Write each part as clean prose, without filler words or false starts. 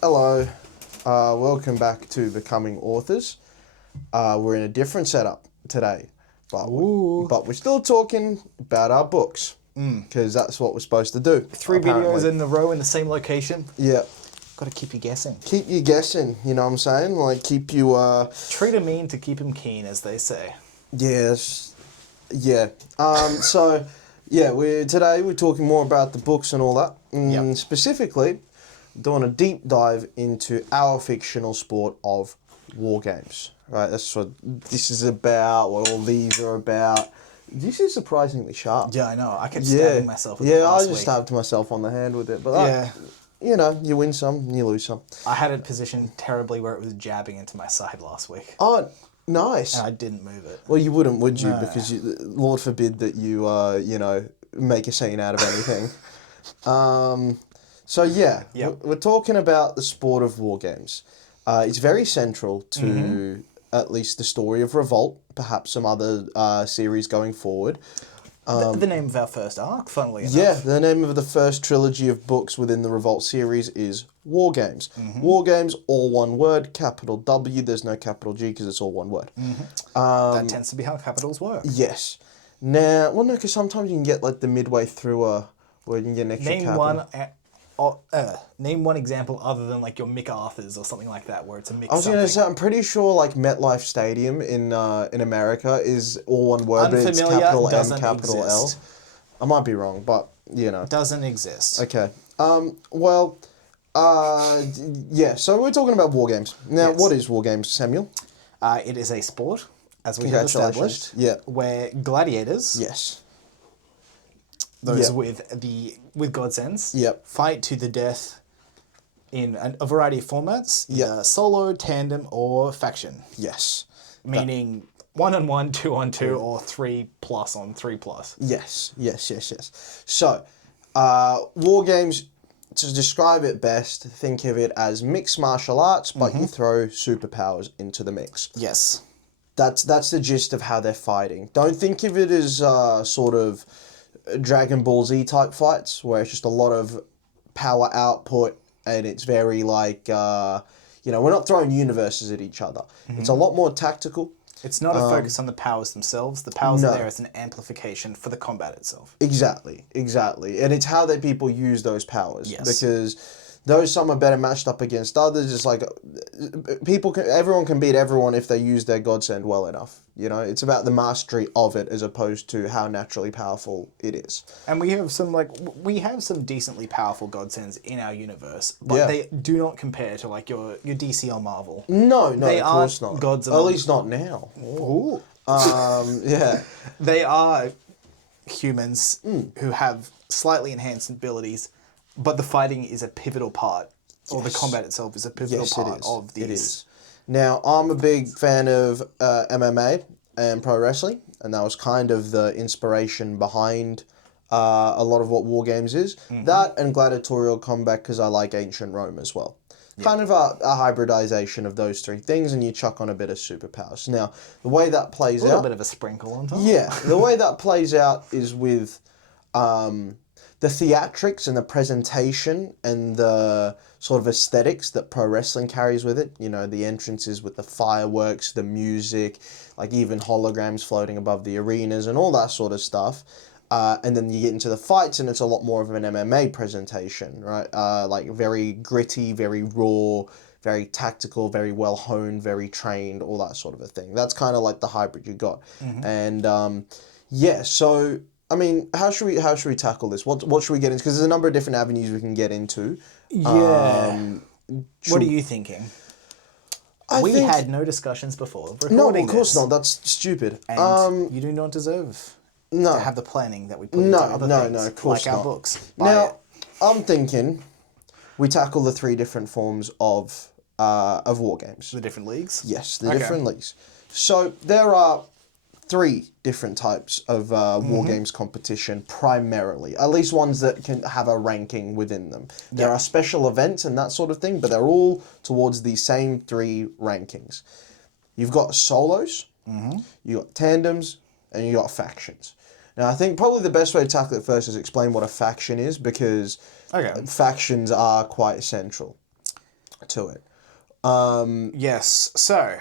Hello, welcome back to Becoming Authors. We're in a different setup today, but we're still talking about our books because that's what we're supposed to do. Three videos in a row in the same location. Yeah, Got to keep you guessing. keep you guessing. You know what I'm saying? Like keep you. Treat 'em mean to keep 'em keen, as they say. Yes. Yeah. So yeah, today we're talking more about the books and all that. Yep. Specifically, doing a deep dive into our fictional sport of Wargames. Right, that's what this is about, what all these are about. This is surprisingly sharp. Yeah, I know. I kept stabbing myself with it Yeah, I last just week. stabbed myself on the hand with it. But Yeah. you win some, you lose some. I had it positioned terribly where it was jabbing into my side last week. Oh, nice. And I didn't move it. Well, you wouldn't, would you? No. Because Lord forbid that you, make a scene out of anything. So yeah, Yep. we're talking about the sport of war games. It's very central to at least the story of Revolt, perhaps some other series going forward. The name of our first arc, funnily enough. Yeah, the name of the first trilogy of books within the Revolt series is War Games. War Games, all one word, capital W. There's no capital G because it's all one word. That tends to be how capitals work. Yes. Now, well, no, because sometimes you can get like the midway through a where you can get an extra Name capital. name one example other than like your MacArthur's or something like that, where it's a mix. I was going to say, I'm pretty sure like MetLife Stadium in America is all one word, but it's Unfamiliar, capital M, doesn't capital exist. L. I might be wrong, but you know. Doesn't exist. Okay. Yeah. So we're talking about war games now. Yes. What is war games, Samuel? It is a sport, as we have Congratulations. established. Yeah. Where gladiators, Yes. those Yep. with godsends, Yep. fight to the death in a variety of formats. Yep. Either solo, tandem, or faction. Yes. Meaning 1-on-1, 2-on-2, or 3+ on 3+. Yes. So, war games. To describe it best, think of it as mixed martial arts, but you throw superpowers into the mix. Yes. That's the gist of how they're fighting. Don't think of it as sort of Dragon Ball Z type fights, where it's just a lot of power output, and it's very like, we're not throwing universes at each other. It's a lot more tactical. It's not a focus on the powers themselves. The powers No. are there as an amplification for the combat itself. Exactly. And it's how that people use those powers. Yes. Because though some are better matched up against others, it's like everyone can beat everyone if they use their godsend well enough. You know, it's about the mastery of it as opposed to how naturally powerful it is. And we have some decently powerful godsends in our universe, but Yeah. they do not compare to like your DC or Marvel. No, They of course aren't not. gods At among- least not now. Ooh. Yeah. They are humans who have slightly enhanced abilities, but the fighting is a pivotal part, or the Yes. combat itself is a pivotal Yes, part it is. of these. It is. Now, I'm a big fan of MMA and pro wrestling, and that was kind of the inspiration behind a lot of what War Games is. That and gladiatorial combat, because I like ancient Rome as well. Kind of a hybridization of those three things, and you chuck on a bit of superpowers. Now, the way that plays A little out... bit of a sprinkle on top. Yeah, the way that plays out is with the theatrics and the presentation and the sort of aesthetics that pro wrestling carries with it. You know, the entrances with the fireworks, the music, like even holograms floating above the arenas and all that sort of stuff. And then you get into the fights and it's a lot more of an MMA presentation, right? Like very gritty, very raw, very tactical, very well honed, very trained, all that sort of a thing. That's kind of like the hybrid you got. And so I mean, how should we tackle this? What should we get into? Because there's a number of different avenues we can get into. Yeah. What are you thinking? We had no discussions before recording No, of course this, not. That's stupid. and you do not deserve No. to have the planning that we put into other things, No, of course like our not. books. Now, I'm thinking we tackle the three different forms of war games. The different leagues. Yes, the different leagues. So there are three different types of war games competition primarily, at least ones that can have a ranking within them. There are special events and that sort of thing, but they're all towards the same three rankings. You've got solos, you've got tandems, and you've got factions. Now, I think probably the best way to tackle it first is explain what a faction is, because factions are quite essential. to it. Yes. So,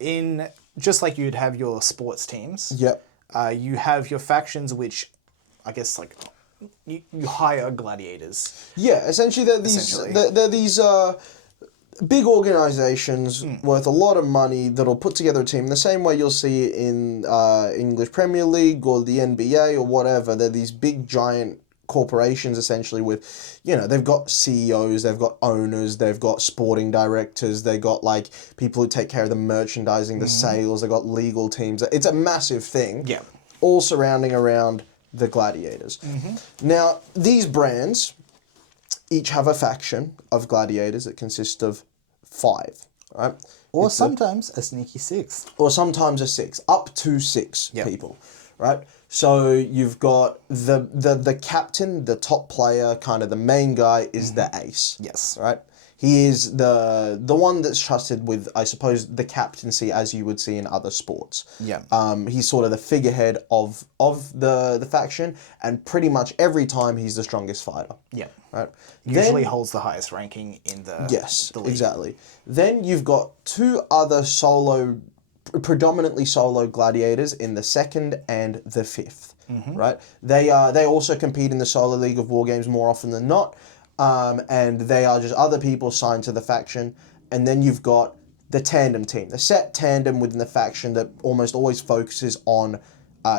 in just like you'd have your sports teams, Yep. you have your factions, which I guess like you hire gladiators. Yeah, essentially they're these Essentially. they're these big organizations worth a lot of money that'll put together a team the same way you'll see it in English Premier League or the NBA or whatever. They're these big giant corporations essentially with, they've got CEOs, they've got owners, they've got sporting directors, they've got like people who take care of the merchandising, the sales, they've got legal teams. It's a massive thing. Yeah. All surrounding around the gladiators. Now, these brands each have a faction of gladiators that consist of 5, right? Or sometimes a sneaky 6. Or sometimes a 6, up to 6 Yep. people, right? So you've got the captain, the top player, kind of the main guy is the ace. Yes. Right? He is the one that's trusted with, I suppose, the captaincy as you would see in other sports. Yeah. He's sort of the figurehead of the faction, and pretty much every time he's the strongest fighter. Yeah. Right? Usually holds the highest ranking in the Yes, the league. exactly. Then you've got 2 other predominantly solo gladiators in the 2nd and the 5th, right? They also compete in the solo league of Wargames more often than not, and they are just other people signed to the faction. And then you've got the tandem team, the set tandem within the faction that almost always focuses on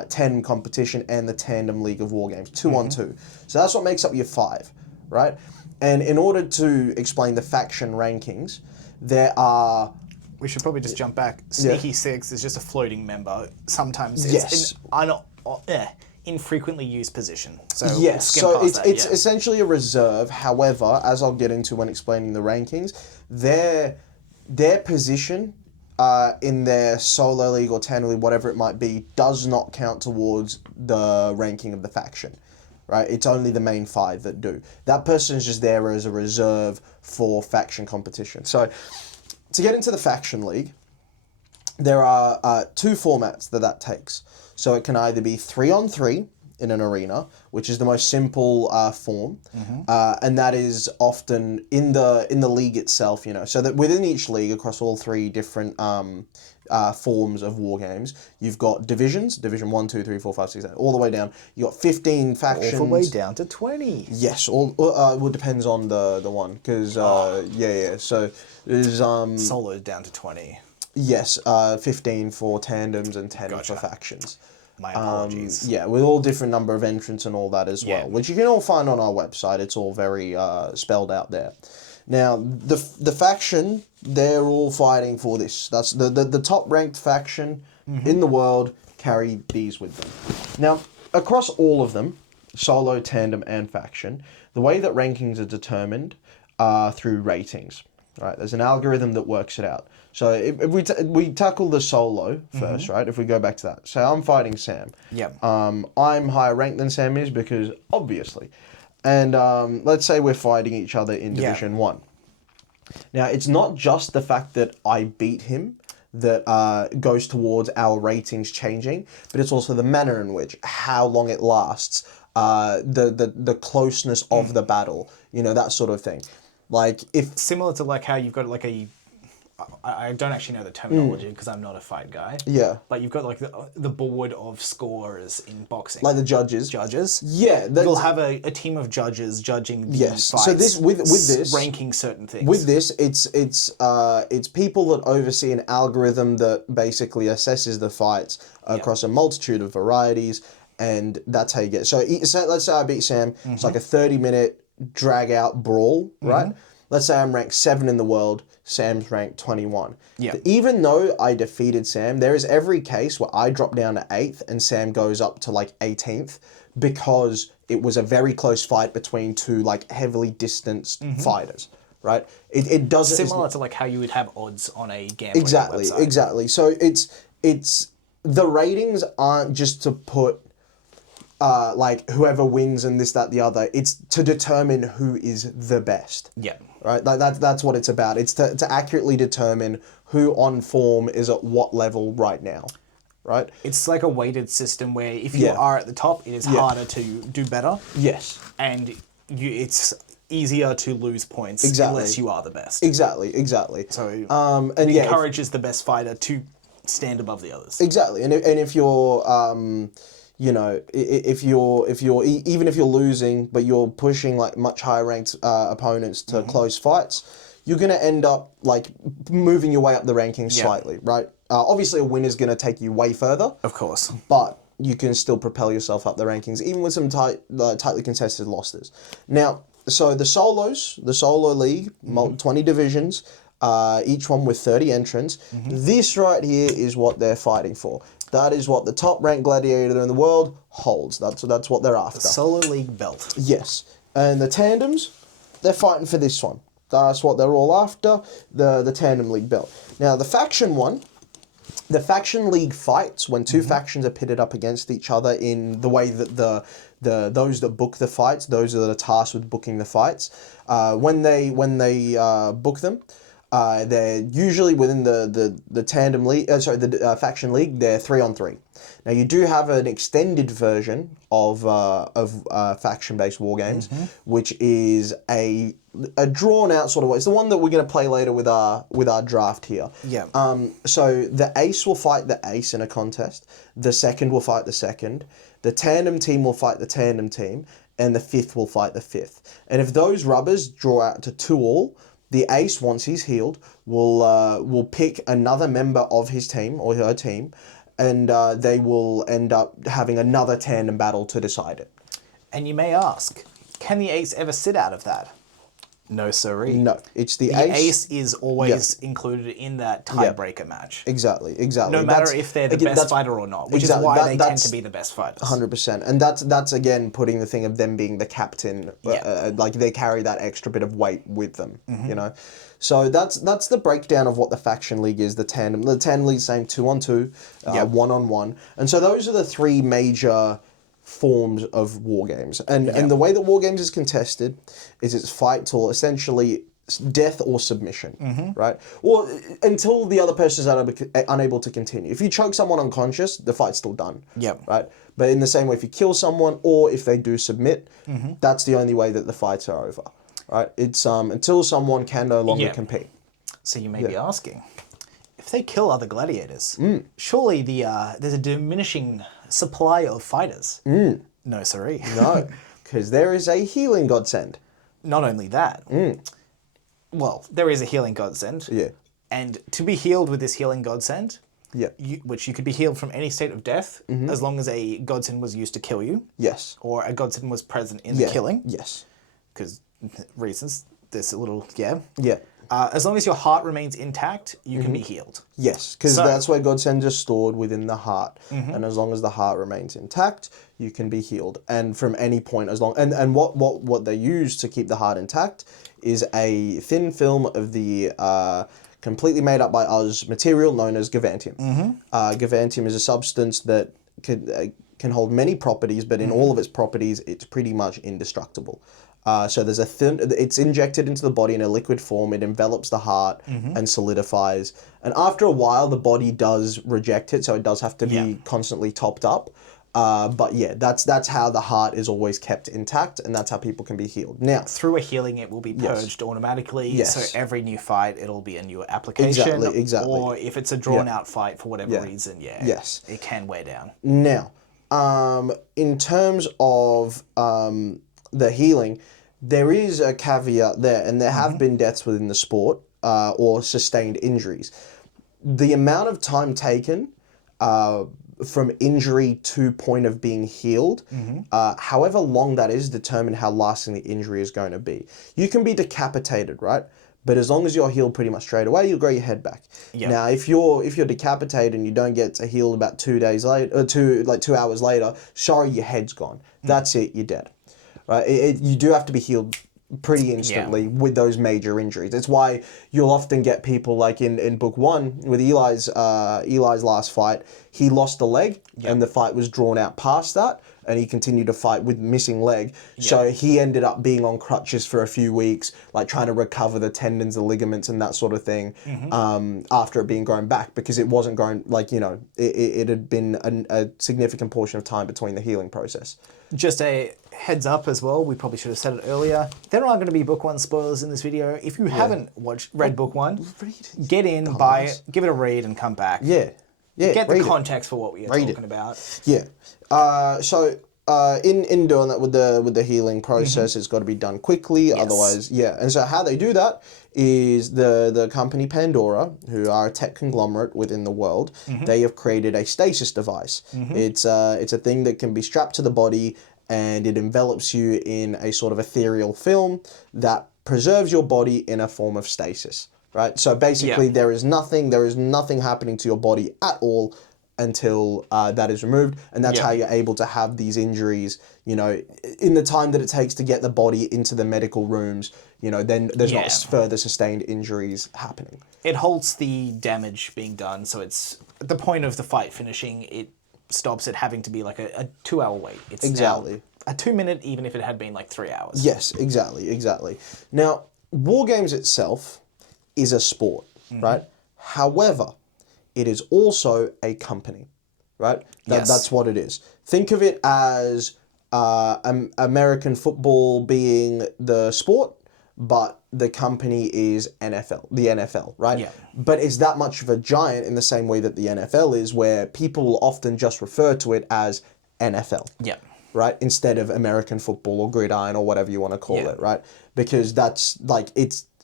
tandem competition and the tandem league of Wargames, 2-on-2. So that's what makes up your 5, right? And in order to explain the faction rankings, there are... We should probably just jump back. Sneaky 6 is just a floating member. Sometimes it's Yes. an infrequently used position. So we'll Yes, skim so past it's that, it's yeah. essentially a reserve. However, as I'll get into when explaining the rankings, their position in their solo league or tandem league, whatever it might be, does not count towards the ranking of the faction. Right? It's only the main 5 that do. That person is just there as a reserve for faction competition. So, to get into the faction league, there are 2 formats that takes. So it can either be 3-on-3 in an arena, which is the most simple form, and that is often in the league itself. So that within each league, across all 3 different forms of war games, you've got divisions, division 1, 2, 3, 4, 5, 6, 7, all the way down. You got 15 factions. All the way down to 20. Yes, well, depends on the one, because So there's Solo's down to 20. yes, 15 for tandems and 10 Gotcha. for factions. My apologies. Yeah, with all different number of entrants and all that as well, Yeah. which you can all find on our website. It's all very spelled out there. Now, the faction, they're all fighting for this. That's the top ranked faction in the world carry these with them. Now, across all of them, solo, tandem, and faction, the way that rankings are determined are through ratings. Right? There's an algorithm that works it out. So if we tackle the solo first, right? If we go back to that. So I'm fighting Sam. Yeah. I'm higher ranked than Sam is because obviously. And let's say we're fighting each other in Division 1. Now, it's not just the fact that I beat him that goes towards our ratings changing, but it's also the manner in which, how long it lasts, the closeness of the battle, that sort of thing. Like, if... Similar to like how you've got like I don't actually know the terminology because I'm not a fight guy. Yeah. But you've got like the board of scorers in boxing. Like the judges. Judges. Yeah. You'll have a team of judges judging the Yes. fights. So this with this ranking certain things. With this, it's people that oversee an algorithm that basically assesses the fights across a multitude of varieties, and that's how you get. So let's say I beat Sam. It's like a 30-minute drag out brawl, right? Let's say I'm ranked 7 in the world. Sam's ranked 21. Yeah. Even though I defeated Sam, there is every case where I drop down to 8th and Sam goes up to like 18th because it was a very close fight between 2 like heavily distanced fighters, right? It doesn't... Similar to like how you would have odds on a gambling website. Exactly. So it's the ratings aren't just to put like whoever wins and this, that, the other. It's to determine who is the best. Yeah. Right? Like that's what it's about. It's to accurately determine who on form is at what level right now. Right? It's like a weighted system where if you are at the top, it is harder to do better. Yes. And it's easier to lose points unless you are the best. Exactly. So and it yeah, encourages the best fighter to stand above the others. exactly. And if you're you know, if you're even if you're losing, but you're pushing like much higher ranked opponents to close fights, you're gonna end up like moving your way up the rankings slightly, right? Obviously, a win is gonna take you way further, Of course. but you can still propel yourself up the rankings, even with some tightly contested losses. Now, so the solo league, 20 divisions, each one with 30 entrants. This right here is what they're fighting for. That is what the top ranked gladiator in the world holds. That's what they're after. Solo league belt. Yes. And the tandems, they're fighting for this one. That's what they're all after, the tandem league belt. Now, the faction one, the faction league fights when two factions are pitted up against each other in the way that those that book the fights, those that are tasked with booking the fights, when they book them, they're usually within the tandem league. The faction league. They're 3-on-3. Now you do have an extended version of faction-based war games, which is a drawn out sort of way. It's the one that we're going to play later with our draft here. Yeah. So the ace will fight the ace in a contest. The second will fight the second. The tandem team will fight the tandem team, and the fifth will fight the fifth. And if those rubbers draw out to 2-all, the ace, once he's healed, will pick another member of his team or her team, and they will end up having another tandem battle to decide it. And you may ask, can the ace ever sit out of that? No, sirree. No, it's the The ace. ace is always included in that tiebreaker match. Exactly. No matter if they're the best fighter or not, which is why they tend to be the best fighters. 100%. And that's again putting the thing of them being the captain, like they carry that extra bit of weight with them, you know? So that's the breakdown of what the faction league is, the tandem. The tandem league, same 2-on-2, 1-on-1. And so those are the three major forms of war games. And the way that war games is contested is it's fight till essentially death or submission, right? Or until the other person is unable to continue. If you choke someone unconscious, the fight's still done, right? But in the same way, if you kill someone or if they do submit, that's the only way that the fights are over, right? It's until someone can no longer compete. So you may be asking, if they kill other gladiators, surely there's a diminishing supply of fighters. No, sirree. No, because there is a healing godsend. Not only that, well, there is a healing godsend. Yeah. And to be healed with this healing godsend, Yeah. which you could be healed from any state of death, as long as a godsend was used to kill you. Yes. Or a godsend was present in the killing. Yes. Because reasons, there's a little, Yeah. as long as your heart remains intact, you can be healed. Yes, because that's where godsends are stored within the heart, and as long as the heart remains intact, you can be healed. And from any point, as long and what they use to keep the heart intact is a thin film of the completely made up by us material known as gavantium. Gavantium is a substance that can hold many properties, but in all of its properties, it's pretty much indestructible. So there's it's injected into the body in a liquid form. It envelops the heart and solidifies. And after a while, the body does reject it, so it does have to be constantly topped up. But yeah, that's how the heart is always kept intact, and that's how people can be healed. Now, through a healing, it will be purged automatically. So every new fight, it'll be a new application. Exactly. Or if it's a drawn-out fight for whatever reason, it can wear down. Now, in terms of the healing, there is a caveat there, and there have been deaths within the sport or sustained injuries. The amount of time taken from injury to point of being healed, however long that is, determine how lasting the injury is going to be. You can be decapitated, right? But as long as you're healed pretty much straight away, you'll grow your head back. Now, if you're decapitated and you don't get to heal about 2 days later, or 2 hours later, sorry, your head's gone. That's it, you're dead. Right? You do have to be healed pretty instantly with those major injuries. It's why you'll often get people like in book 1 with Eli's last fight, he lost a leg and the fight was drawn out past that, and he continued to fight with missing leg. So he ended up being on crutches for a few weeks, like trying to recover the tendons, the ligaments, and that sort of thing, after it being grown back, because it wasn't grown, like, you know, it had been a significant portion of time between the healing process. Just a heads up as well, we probably should have said it earlier. There are going to be book one spoilers in this video. If you haven't read book one, get in, buy it, give it a read, and come back. Yeah. Get the context for what we are talking about. Yeah. So in doing that with the healing process, it's got to be done quickly. Otherwise, And so how they do that is the company Pandora, who are a tech conglomerate within the world, they have created a stasis device. It's a thing that can be strapped to the body, and it envelops you in a sort of ethereal film that preserves your body in a form of stasis. Right. So basically, there is nothing happening to your body at all until that is removed, and that's how you're able to have these injuries, you know, in the time that it takes to get the body into the medical rooms, you know, then there's not further sustained injuries happening. It halts the damage being done, so it's at the point of the fight finishing, it stops it having to be like a 2-hour wait. It's now a 2 minute, even if it had been like 3 hours. Yes, exactly. Now, Wargames itself is a sport, right? However, it is also a company, right? That's what it is. Think of it as American football being the sport, but the company is the NFL, right? Yeah. But it's that much of a giant in the same way that the NFL is, where people often just refer to it as NFL. Yeah. Right? Instead of American football or gridiron or whatever you want to call it, right? Because that's like,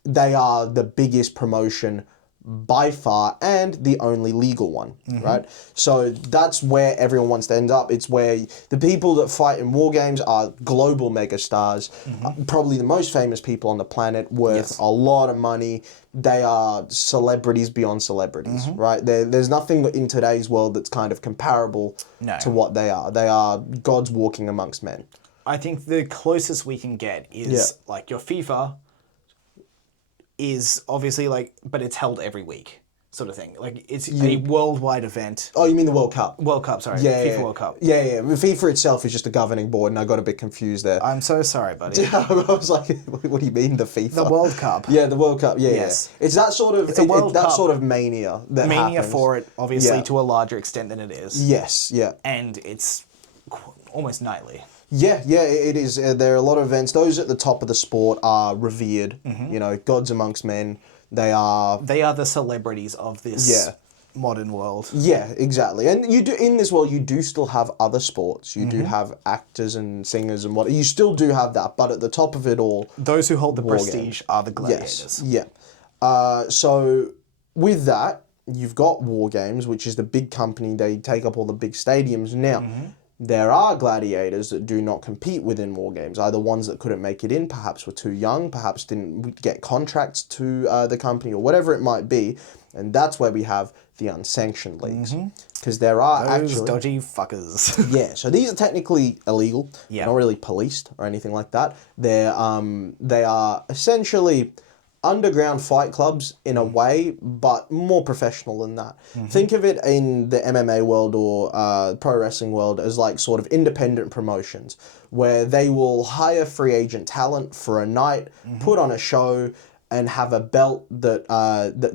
they are the biggest promotion by far and the only legal one, right? So that's where everyone wants to end up. It's where the people that fight in war games are global megastars, probably the most famous people on the planet, worth a lot of money. They are celebrities beyond celebrities, right? There's nothing in today's world that's kind of comparable to what they are. They are gods walking amongst men. I think the closest we can get is like your FIFA is obviously like, but it's held every week, sort of thing. Like it's a worldwide event. Oh, you mean the World Cup? World Cup, sorry. FIFA World Cup. Yeah. FIFA itself is just a governing board, and I got a bit confused there. I'm so sorry, buddy. I was like, what do you mean the FIFA? The World Cup. Yeah, the World Cup. Yes. It's that sort of that sort of mania that happens. For it, obviously, to a larger extent than it is. Yes. Yeah. And it's almost nightly. Yeah, it is. There are a lot of events. Those at the top of the sport are revered. You know, gods amongst men. They are the celebrities of this modern world. Yeah, exactly. And you do in this world, you do still have other sports. You do have actors and singers and what. You still do have that, but at the top of it all, those who hold the prestige are the gladiators. Yes. Yeah. So with that, you've got Wargames, which is the big company. They take up all the big stadiums now. There are gladiators that do not compete within Wargames, either ones that couldn't make it in, perhaps were too young, perhaps didn't get contracts to the company, or whatever it might be, and that's where we have the unsanctioned leagues. Because there are those dodgy fuckers. So these are technically illegal. They're not really policed or anything like that. They are essentially underground fight clubs in a way, but more professional than that. Think of it in the MMA world or pro wrestling world as like sort of independent promotions, where they will hire free agent talent for a night, put on a show, and have a belt that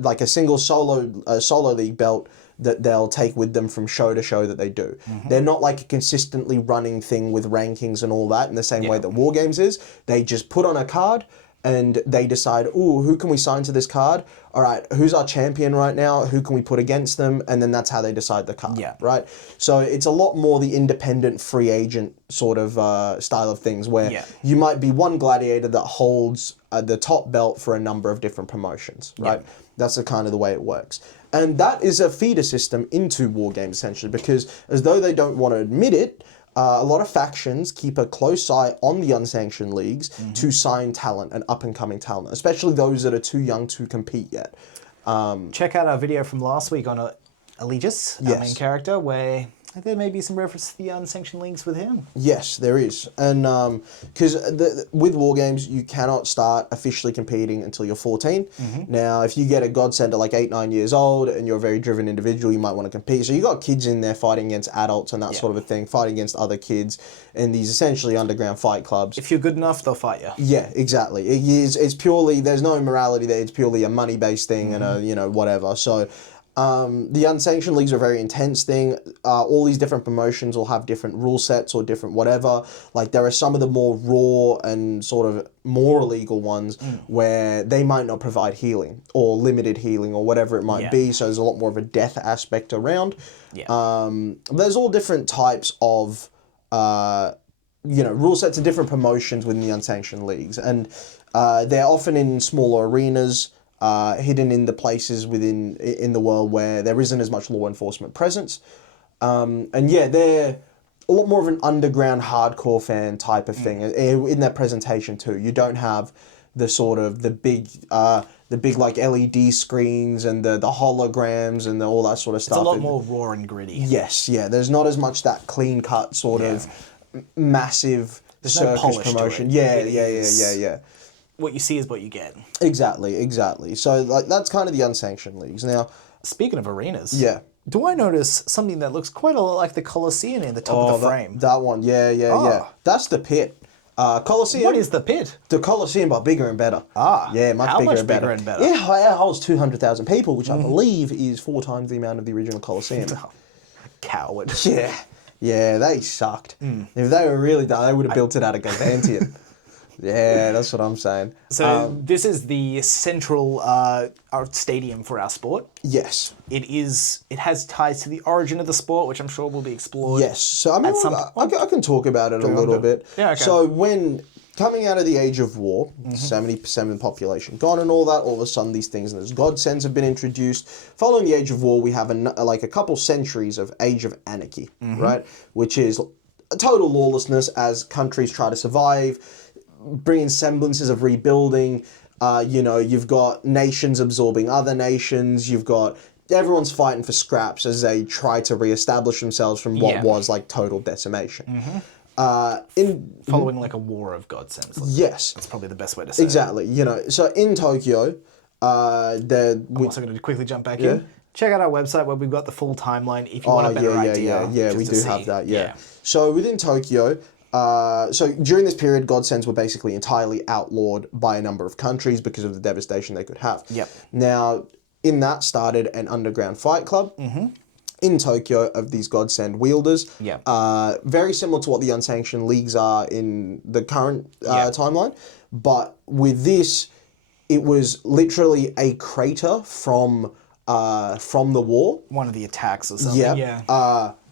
like a single solo league belt that they'll take with them from show to show that they do. They're not like a consistently running thing with rankings and all that in the same way that Wargames is. They just put on a card, and they decide, ooh, who can we sign to this card? All right, who's our champion right now? Who can we put against them? And then that's how they decide the card, right? So it's a lot more the independent free agent sort of style of things, where you might be one gladiator that holds the top belt for a number of different promotions, right? That's the kind of the way it works. And that is a feeder system into Wargames, essentially, because as though they don't want to admit it, a lot of factions keep a close eye on the unsanctioned leagues to sign talent and up-and-coming talent, especially those that are too young to compete yet. Check out our video from last week on Allegius, our main character, where think there may be some reference to the unsanctioned leagues with him. Yes, there is. And because with Wargames, you cannot start officially competing until you're 14. Now, if you get a godsend at like 8, 9 years old and you're a very driven individual, you might want to compete. So you got kids in there fighting against adults and that sort of a thing, fighting against other kids in these essentially underground fight clubs. If you're good enough, they'll fight you. Yeah, exactly. It's purely, there's no morality there. It's purely a money-based thing and a, whatever. So the unsanctioned leagues are a very intense thing. All these different promotions will have different rule sets or different whatever. Like there are some of the more raw and sort of more illegal ones where they might not provide healing or limited healing or whatever it might be. So there's a lot more of a death aspect around. There's all different types of rule sets and different promotions within the unsanctioned leagues, and they're often in smaller arenas. Hidden in the places in the world where there isn't as much law enforcement presence. They're a lot more of an underground hardcore fan type of thing in their presentation too. You don't have the sort of the big like LED screens and the holograms and all that sort of stuff. It's a lot more raw and gritty. Yes, yeah. There's not as much that clean cut sort of massive circus promotion. Yeah. What you see is what you get. Exactly. So like that's kind of the unsanctioned leagues. Now, speaking of arenas, do I notice something that looks quite a lot like the Colosseum in the top of the frame? That one, yeah. That's the pit. Colosseum. What is the pit? The Colosseum, but bigger and better. Yeah, much bigger and better. Yeah, it holds 200,000 people, which I believe is 4 times the amount of the original Colosseum. Coward. Yeah, they sucked. If they were really done, they would have built it out of Gargantian. Yeah, that's what I'm saying. So this is the central our stadium for our sport. Yes. It has ties to the origin of the sport, which I'm sure will be explored. Yes. So I mean, I can talk about it a little bit. Yeah, okay. So when coming out of the Age of War, 70% of the population gone and all that, all of a sudden these things, and as godsends have been introduced. Following the Age of War, we have a couple centuries of Age of Anarchy, right? Which is total lawlessness as countries try to survive, bringing semblances of rebuilding. You've got nations absorbing other nations. You've got everyone's fighting for scraps as they try to reestablish themselves from what was like total decimation. Following like a war of godsends. Yes. That's probably the best way to say it. Exactly. So in Tokyo, I'm also going to quickly jump back in. Check out our website where we've got the full timeline if you want a better idea. Yeah, we do have that, yeah. So within Tokyo, so during this period, godsends were basically entirely outlawed by a number of countries because of the devastation they could have. Now, in that started an underground fight club in Tokyo of these godsend wielders. Very similar to what the unsanctioned leagues are in the current timeline. But with this, it was literally a crater from the war. One of the attacks or something.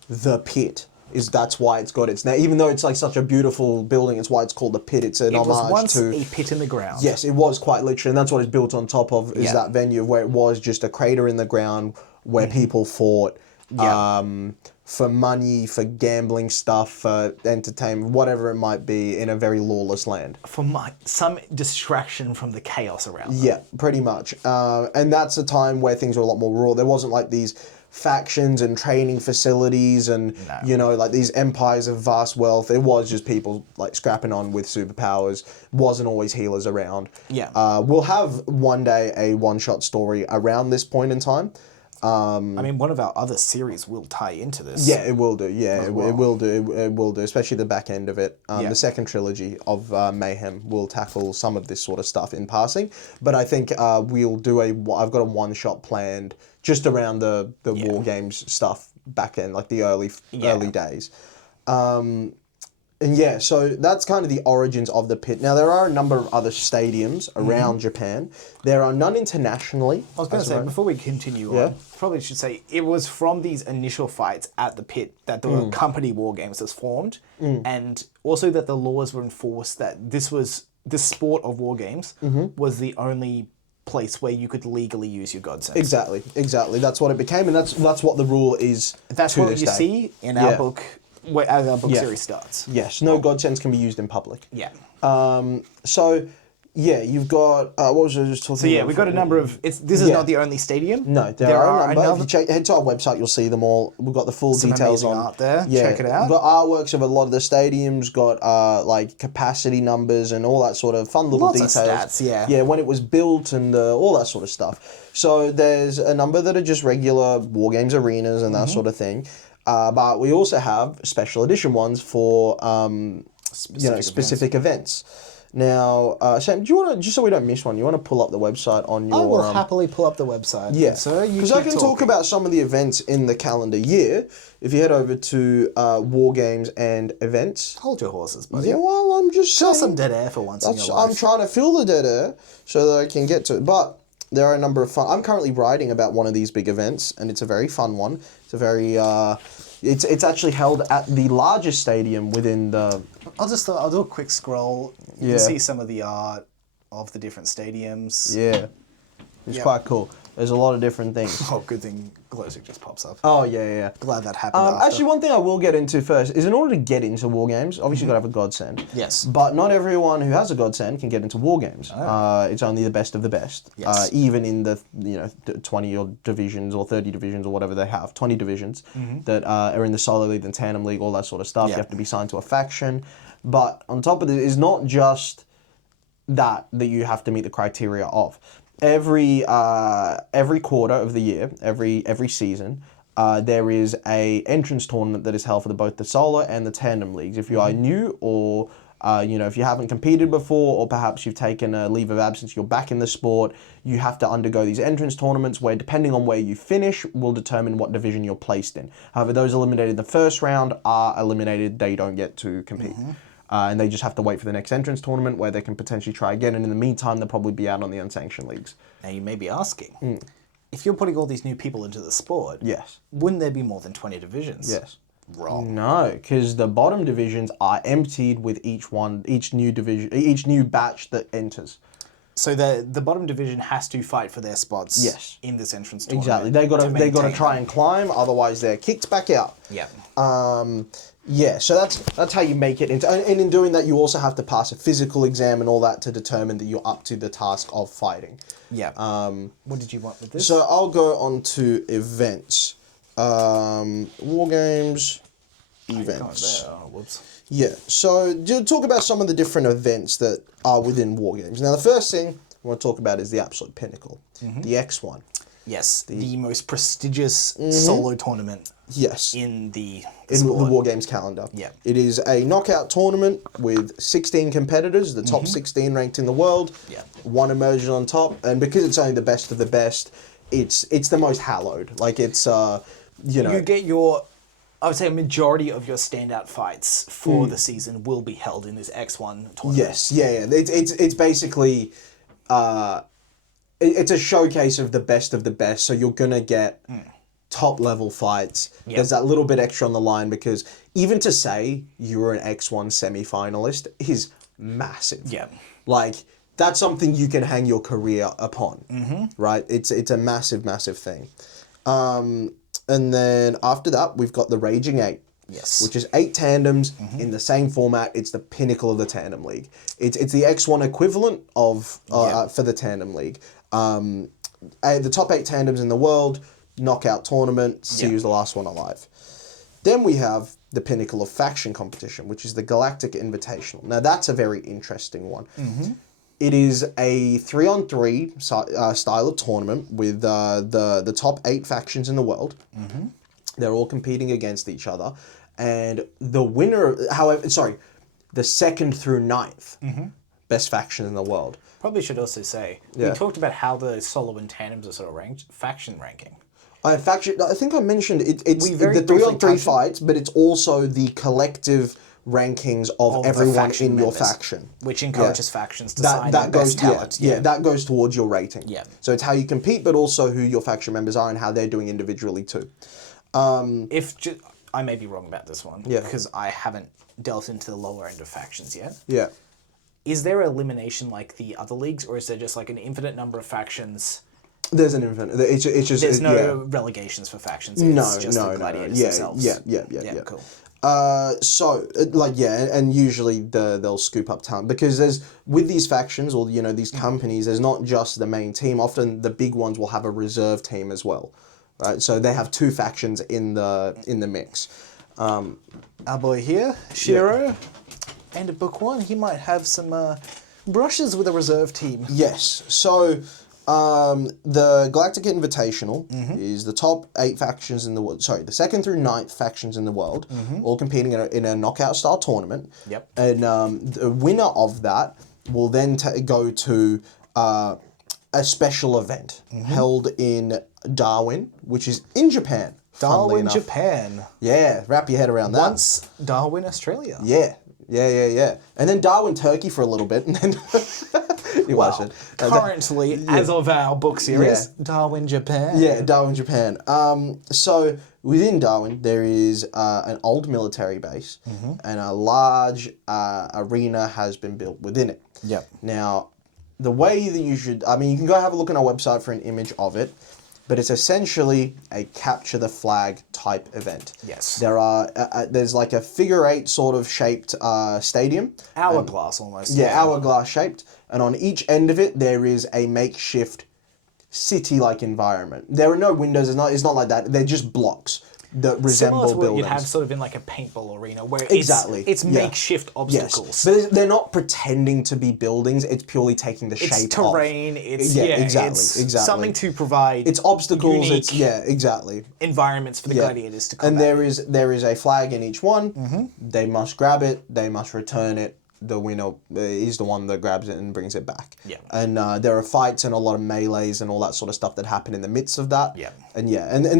The pit. That's why it's got its name. Even though it's like such a beautiful building, it's why it's called the pit. It's an homage to... It was once a pit in the ground. Yes, it was quite literally, and that's what it's built on top of, is that venue where it was just a crater in the ground where people fought for money, for gambling stuff, for entertainment, whatever it might be, in a very lawless land. For some distraction from the chaos around them. Yeah, pretty much. And that's a time where things were a lot more raw. There wasn't like these factions and training facilities and like these empires of vast wealth. It was just people like scrapping on with superpowers. Wasn't always healers around. We'll have one day a one-shot story around this point in time. I mean, one of our other series will tie into this. Yeah, it will do. Yeah, it will do. It will do, especially the back end of it. The second trilogy of Mayhem will tackle some of this sort of stuff in passing. But I think we'll do I've got a one-shot planned just around the War Games stuff back in, like the early days. So that's kind of the origins of the pit. Now, there are a number of other stadiums around Japan. There are none internationally. I was going to say, before we continue on, probably should say, it was from these initial fights at the pit that the company War Games was formed, and also that the laws were enforced that this sport of War Games was the only place where you could legally use your godsends. Exactly. That's what it became, and that's what the rule is. That's what you see in our book. As our book series starts. Yes, no godsends can be used in public. Yeah. So Yeah, you've got what was I just talking So yeah, about? we've got a number of. This is not the only stadium. No, there are a number. If you head to our website, you'll see them all. We've got the full Some details amazing on. art there. Yeah, Check it out. We've got artworks of a lot of the stadiums. Got like capacity numbers and all that sort of fun little Lots details. of stats, yeah. Yeah, when it was built and all that sort of stuff. So there's a number that are just regular Wargames arenas and that sort of thing. But we also have special edition ones for specific events. Now, Sam, do you want to, just so we don't miss one, you want to pull up the website on your... I will happily pull up the website. Yeah, So because I can talk about some of the events in the calendar year. If you head over to Wargames and events... Hold your horses, buddy. Yeah, well, I'm just Fill saying... some dead air for once in your life. I'm trying to fill the dead air so that I can get to it. But there are a number of fun... I'm currently writing about one of these big events, and it's a very fun one. It's a very... It's actually held at the largest stadium within the... I'll do a quick scroll. You can see some of the art of the different stadiums. Yeah. It's quite cool. There's a lot of different things. Oh, good thing Glowstick just pops up. Oh, yeah. Glad that happened after. Actually, one thing I will get into first is in order to get into Wargames, obviously you've got to have a godsend. Yes. But not everyone who has a godsend can get into Wargames. It's only the best of the best. Yes. Even in the 20 or divisions or 30 divisions or whatever they have, 20 divisions that are in the solo league and tandem league, all that sort of stuff. You have to be signed to a faction. But on top of it, it's not just that you have to meet the criteria of. Every quarter of the year, every season, there is a entrance tournament that is held for both the solo and the tandem leagues. If you are new or if you haven't competed before, or perhaps you've taken a leave of absence, you're back in the sport, you have to undergo these entrance tournaments where, depending on where you finish, will determine what division you're placed in. However, those eliminated in the first round are eliminated. They don't get to compete. And they just have to wait for the next entrance tournament where they can potentially try again. And in the meantime, they'll probably be out on the unsanctioned leagues. Now, you may be asking, if you're putting all these new people into the sport, Yes. wouldn't there be more than 20 divisions? Yes. Wrong. No, because the bottom divisions are emptied with each new batch that enters. So the bottom division has to fight for their spots Yes. in this entrance tournament. Exactly. They got to try and climb, otherwise they're kicked back out. Yeah. Yeah, so that's how you make it into, and in doing that you also have to pass a physical exam and all that to determine that you're up to the task of fighting. Yeah. What did you want with this? So I'll go on to events. Wargames events. Oh, whoops. Yeah, so to talk about some of the different events that are within Wargames. Now the first thing I want to talk about is the absolute pinnacle, the X1. Yes, the most prestigious solo tournament. Yes. In the Wargames calendar. Yeah. It is a knockout tournament with 16 competitors, the top 16 ranked in the world. Yeah. One emerges on top, and because it's only the best of the best, it's the most hallowed. Like it's you get your, I would say a majority of your standout fights for the season will be held in this X1 tournament. Yes, yeah. It's basically it's a showcase of the best, so you're gonna get top level fights. Yep. There's that little bit extra on the line because even to say you were an X1 semi-finalist is massive. Yeah. Like that's something you can hang your career upon, right? It's a massive, massive thing. And then after that, we've got the Raging 8. Yes. Which is 8 tandems in the same format. It's the pinnacle of the tandem league. It's the X1 equivalent of for the tandem league. The top 8 tandems in the world, knockout tournament, see who's the last one alive. Then we have the pinnacle of faction competition, which is the Galactic Invitational. Now that's a very interesting one. It is a 3-on-3 style of tournament with the top 8 factions in the world. They're all competing against each other. And the winner, the 2nd through 9th best faction in the world. Probably should also say, we talked about how the solo and tandems are sort of ranked, faction ranking. I think I mentioned it's the 3-on-3 fights, but it's also the collective rankings of everyone in your faction. Which encourages factions to sign that goes, best talent. Yeah, that goes towards your rating. Yeah. So it's how you compete, but also who your faction members are and how they're doing individually too. I may be wrong about this one, because I haven't delved into the lower end of factions yet. Yeah. Is there elimination like the other leagues, or is there just like an infinite number of factions? There's an infinite. It's just there's no relegations for factions. It's just the gladiators themselves. Yeah. Cool. And usually they'll scoop up talent because there's with these factions or these companies, there's not just the main team. Often the big ones will have a reserve team as well, right? So they have two factions in the mix. Our boy here, Shiro, end of book 1, he might have some brushes with a reserve team. Yes. So the Galactic Invitational is the top 8 factions in the world. Sorry, the 2nd through 9th factions in the world, all competing in a knockout style tournament. Yep. And the winner of that will then go to a special event held in Darwin, which is in Japan. Darwin, Japan. Yeah, wrap your head around that. Once Darwin, Australia. Yeah. And then Darwin, Turkey for a little bit, and then currently, as of our book series, Darwin, Japan. Yeah, Darwin, Japan. So within Darwin, there is an old military base, and a large arena has been built within it. Yep. Now, the way that you can go have a look on our website for an image of it. But it's essentially a capture the flag type event. Yes. There's like a figure 8 sort of shaped stadium. Hourglass almost. Yeah, hourglass shaped. And on each end of it, there is a makeshift city-like environment. There are no windows. It's not like that. They're just blocks that resemble Similar to what buildings. you'd have sort of in like a paintball arena where it's Yeah. makeshift obstacles. Yes. But they're not pretending to be buildings. It's purely taking the shape It's terrain. of. It's exactly. something to provide. It's obstacles. Unique environments for the gladiators to combat. And there is a flag in each one. They must grab it. They must return it. The winner is the one that grabs it and brings it back. Yeah. And there are fights and a lot of melees and all that sort of stuff that happen in the midst of that. Yeah. And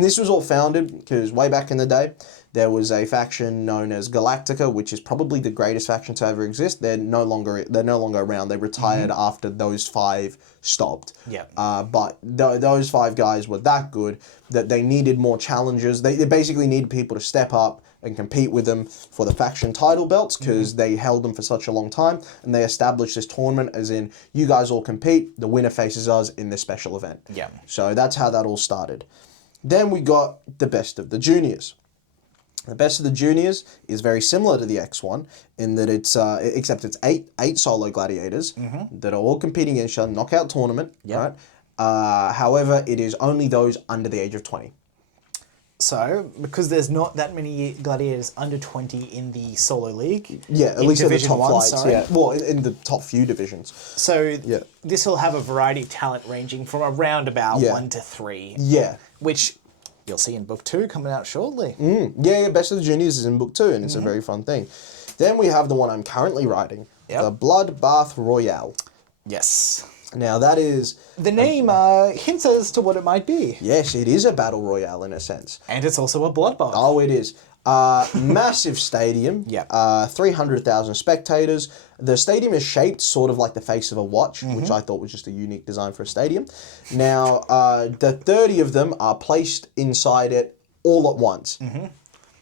this was all founded because way back in the day, there was a faction known as Galactica, which is probably the greatest faction to ever exist. They're no longer around. They retired after those 5 stopped. Yeah. But those 5 guys were that good that they needed more challengers. They basically needed people to step up and compete with them for the faction title belts because they held them for such a long time, and they established this tournament as in, you guys all compete, the winner faces us in this special event. Yeah. So that's how that all started. Then we got the Best of the Juniors. The Best of the Juniors is very similar to the X1 in that it's except it's eight solo gladiators that are all competing in each other, knockout tournament, right? However, it is only those under the age of 20. So, because there's not that many gladiators under 20 in the solo league. Yeah, at least in the top flights. sorry. Yeah, well, in the top few divisions. So, this will have a variety of talent ranging from around about 1 to 3. Yeah. Which you'll see in book 2 coming out shortly. Yeah, Best of the Juniors is in book 2, and it's a very fun thing. Then we have the one I'm currently writing, the Bloodbath Royale. Yes. Now that is... The name hints as to what it might be. Yes, it is a battle royale in a sense. And it's also a bloodbath. Oh, it is. Massive stadium. 300,000 spectators. The stadium is shaped sort of like the face of a watch, which I thought was just a unique design for a stadium. Now, the 30 of them are placed inside it all at once.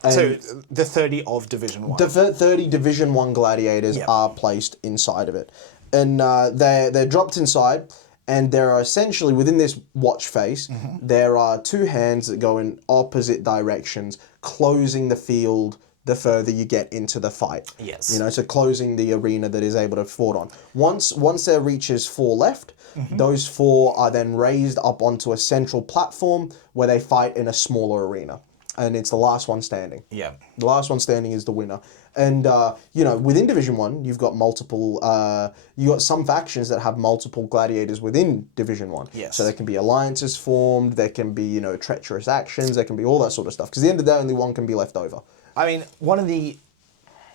So, the 30 of Division 1. The 30 Division 1 gladiators are placed inside of it. And they're dropped inside, and there are essentially, within this watch face, there are 2 hands that go in opposite directions, closing the field the further you get into the fight. Yes. So closing the arena that is able to fought on. Once there reaches 4 left, those 4 are then raised up onto a central platform where they fight in a smaller arena. And it's the last one standing. Yeah. The last one standing is the winner. And, within Division 1, you've got multiple, you got some factions that have multiple gladiators within Division 1. Yes. So there can be alliances formed, there can be, treacherous actions, there can be all that sort of stuff. Because at the end of the day, only one can be left over. I mean, one of the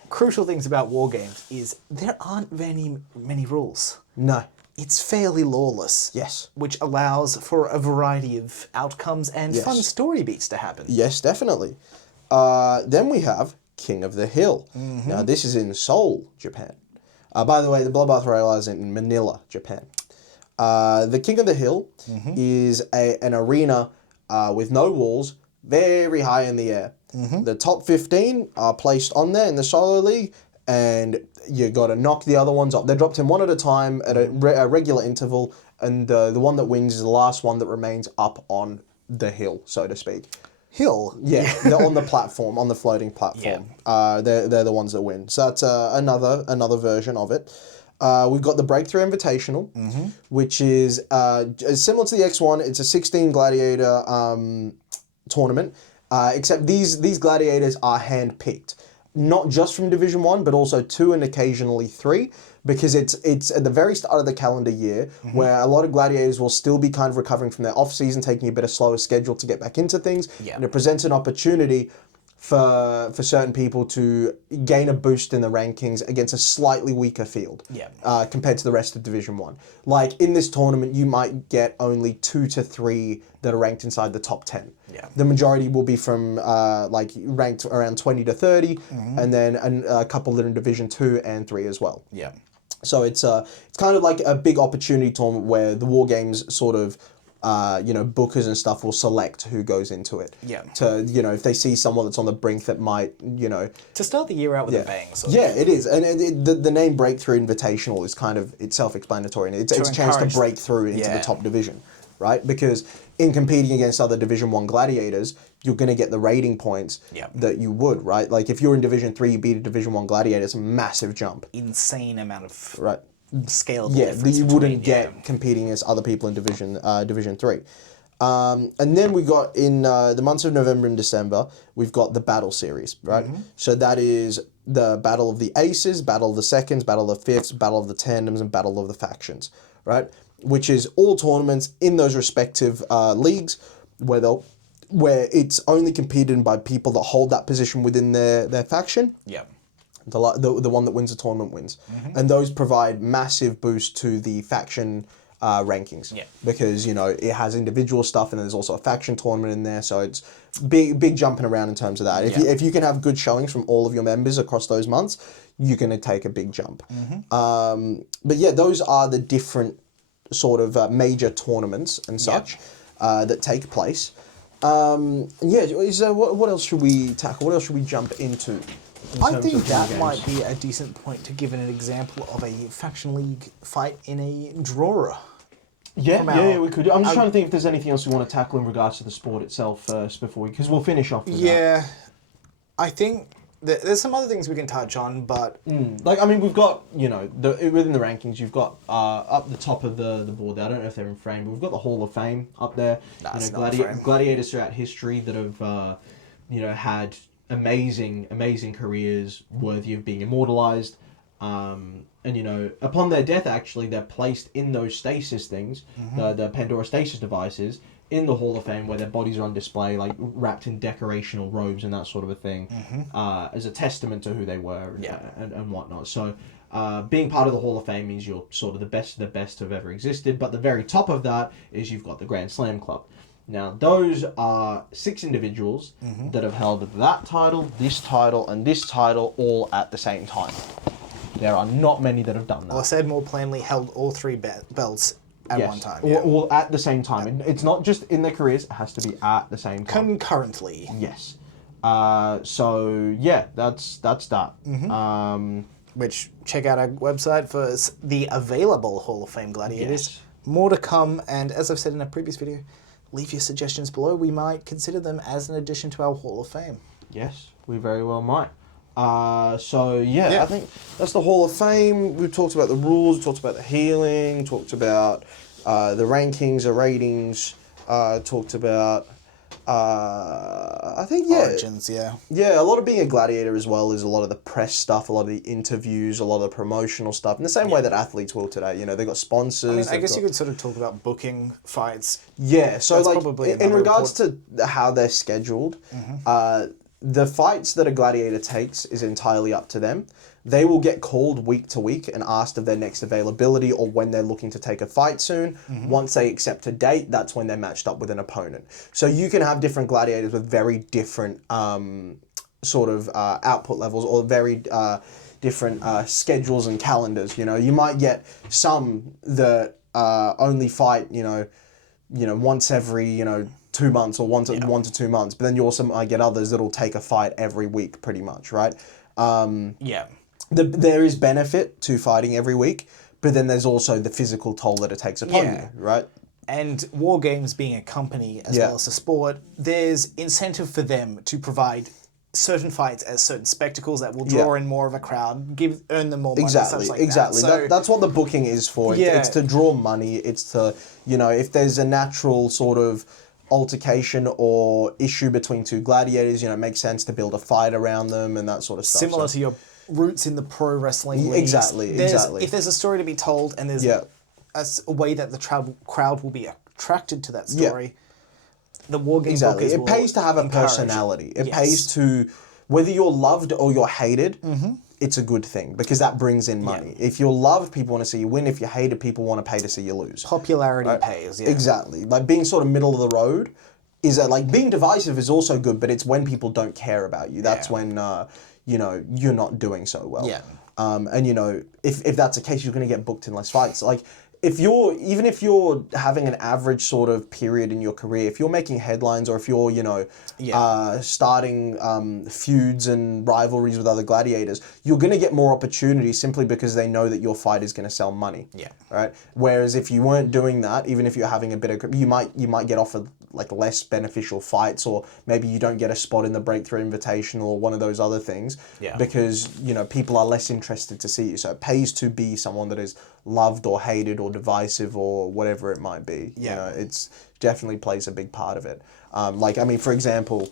crucial things about Wargames is there aren't many rules. No. It's fairly lawless. Yes. Which allows for a variety of outcomes and fun story beats to happen. Yes, definitely. Then we have King of the Hill. Now, this is in Seoul, Japan. By the way, the Bloodbath Royale is in Manila, Japan. The King of the Hill is an arena with no walls, very high in the air. The top 15 are placed on there in the solo league, and you got to knock the other ones up. They're dropped in one at a time at a regular interval, and the one that wins is the last one that remains up on the hill, so to speak. Hill. Yeah, they're on the platform, on the floating platform. They're the ones that win. So that's another version of it. We've got the Breakthrough Invitational, which is similar to the X1. It's a 16 gladiator tournament, except these gladiators are hand-picked. Not just from Division 1, but also 2 and occasionally 3, because it's at the very start of the calendar year where a lot of gladiators will still be kind of recovering from their off-season, taking a bit of slower schedule to get back into things. Yeah. And it presents an opportunity for certain people to gain a boost in the rankings against a slightly weaker field compared to the rest of Division 1. Like, in this tournament, you might get only 2 to 3 that are ranked inside the top 10. Yeah. The majority will be from ranked around 20 to 30, and then a couple that are in Division 2 and 3 as well. Yeah. So it's kind of like a big opportunity tournament where the Wargames sort of bookers and stuff will select who goes into it. Yeah. To, if they see someone that's on the brink that might, To start the year out with a bang. Yeah, it is. And the name Breakthrough Invitational is kind of, it's self-explanatory. It's a chance to break through into the top division, right? Because in competing against other Division 1 gladiators, you're going to get the rating points that you would, right? Like, if you're in Division 3, you beat a Division 1 gladiator, it's a massive jump. Insane amount of right. scalable difference that you wouldn't get competing against other people in Division 3. And then we got in the months of November and December, we've got the Battle Series, right? So that is the Battle of the Aces, Battle of the Seconds, Battle of the Fifths, Battle of the Tandems, and Battle of the Factions, right? Which is all tournaments in those respective leagues where it's only competed by people that hold that position within their faction. Yeah. The one that wins the tournament wins. And those provide massive boost to the faction rankings. Yeah. Because, it has individual stuff and then there's also a faction tournament in there. So it's big jumping around in terms of that. If you can have good showings from all of your members across those months, you're going to take a big jump. But yeah, those are the different sort of major tournaments and such that take place. What else should we tackle? What else should we jump into? I think that might be a decent point to give an example of a faction league fight in a drawer. Yeah, we could. I'm just trying to think if there's anything else we want to tackle in regards to the sport itself first because we'll finish off with that. Yeah, I think there's some other things we can touch on, but... we've got, within the rankings, you've got up the top of the board there, I don't know if they're in frame, but we've got the Hall of Fame up there. Gladiators throughout history that have, had amazing careers worthy of being immortalized. And, upon their death, actually, they're placed in those stasis things, the Pandora stasis devices, in the Hall of Fame where their bodies are on display, like wrapped in decorational robes and that sort of a thing, as a testament to who they were and whatnot. So being part of the Hall of Fame means you're sort of the best of the best who have ever existed. But the very top of that is you've got the Grand Slam Club. Now, those are 6 individuals that have held that title, and this title all at the same time. There are not many that have done that. Or said more plainly, held all 3 belts at one time. Or at the same time. It's not just in their careers, it has to be at the same time. Concurrently. Yes. That's that. Which, check out our website for the available Hall of Fame gladiators. Yes. More to come, and as I've said in a previous video, leave your suggestions below. We might consider them as an addition to our Hall of Fame. Yes, we very well might. I think that's the Hall of Fame. We've talked about the rules, we talked about the healing, talked about the rankings, the ratings, talked about Origins, yeah, a lot of being a gladiator as well is a lot of the press stuff, a lot of the interviews, a lot of the promotional stuff, in the same way that athletes will today. They've got sponsors. I guess you could sort of talk about booking fights. Yeah, so that's like in regards to how they're scheduled, the fights that a gladiator takes is entirely up to them. They will get called week to week and asked of their next availability or when they're looking to take a fight soon. Once they accept a date, that's when they're matched up with an opponent. So you can have different gladiators with very different output levels or very different schedules and calendars. You might get some that only fight, once every, 2 months or 1 to 2 months. But then you also might get others that'll take a fight every week pretty much, right? There is benefit to fighting every week, but then there's also the physical toll that it takes upon you, right? And Wargames being a company as well as a sport, there's incentive for them to provide certain fights as certain spectacles that will draw in more of a crowd, earn them more money, Exactly, such like exactly. that. So, That's what the booking is for. It's to draw money. It's to, if there's a natural sort of altercation or issue between two gladiators, it makes sense to build a fight around them and that sort of stuff. Similar to your roots in the pro wrestling leagues. Exactly. If there's a story to be told and there's a way that the crowd will be attracted to that story, the Wargame bookers It pays to have a personality. It pays to, whether you're loved or you're hated, it's a good thing because that brings in money. If you're loved, people want to see you win. If you're hated, people want to pay to see you lose. Popularity pays, Exactly. Like being sort of middle of the road is like being divisive is also good, but it's when people don't care about you. That's when, you're not doing so well. Yeah. And if that's the case, you're going to get booked in less fights. Like, even if you're having an average sort of period in your career, if you're making headlines or if you're, starting feuds and rivalries with other gladiators, you're going to get more opportunities simply because they know that your fight is going to sell money. Yeah. Right? Whereas if you weren't doing that, even if you're having a bit of, you might get offered like less beneficial fights, or maybe you don't get a spot in the Breakthrough Invitational or one of those other things because, people are less interested to see you. So it pays to be someone that is loved or hated or divisive or whatever it might be. It's definitely plays a big part of it. For example,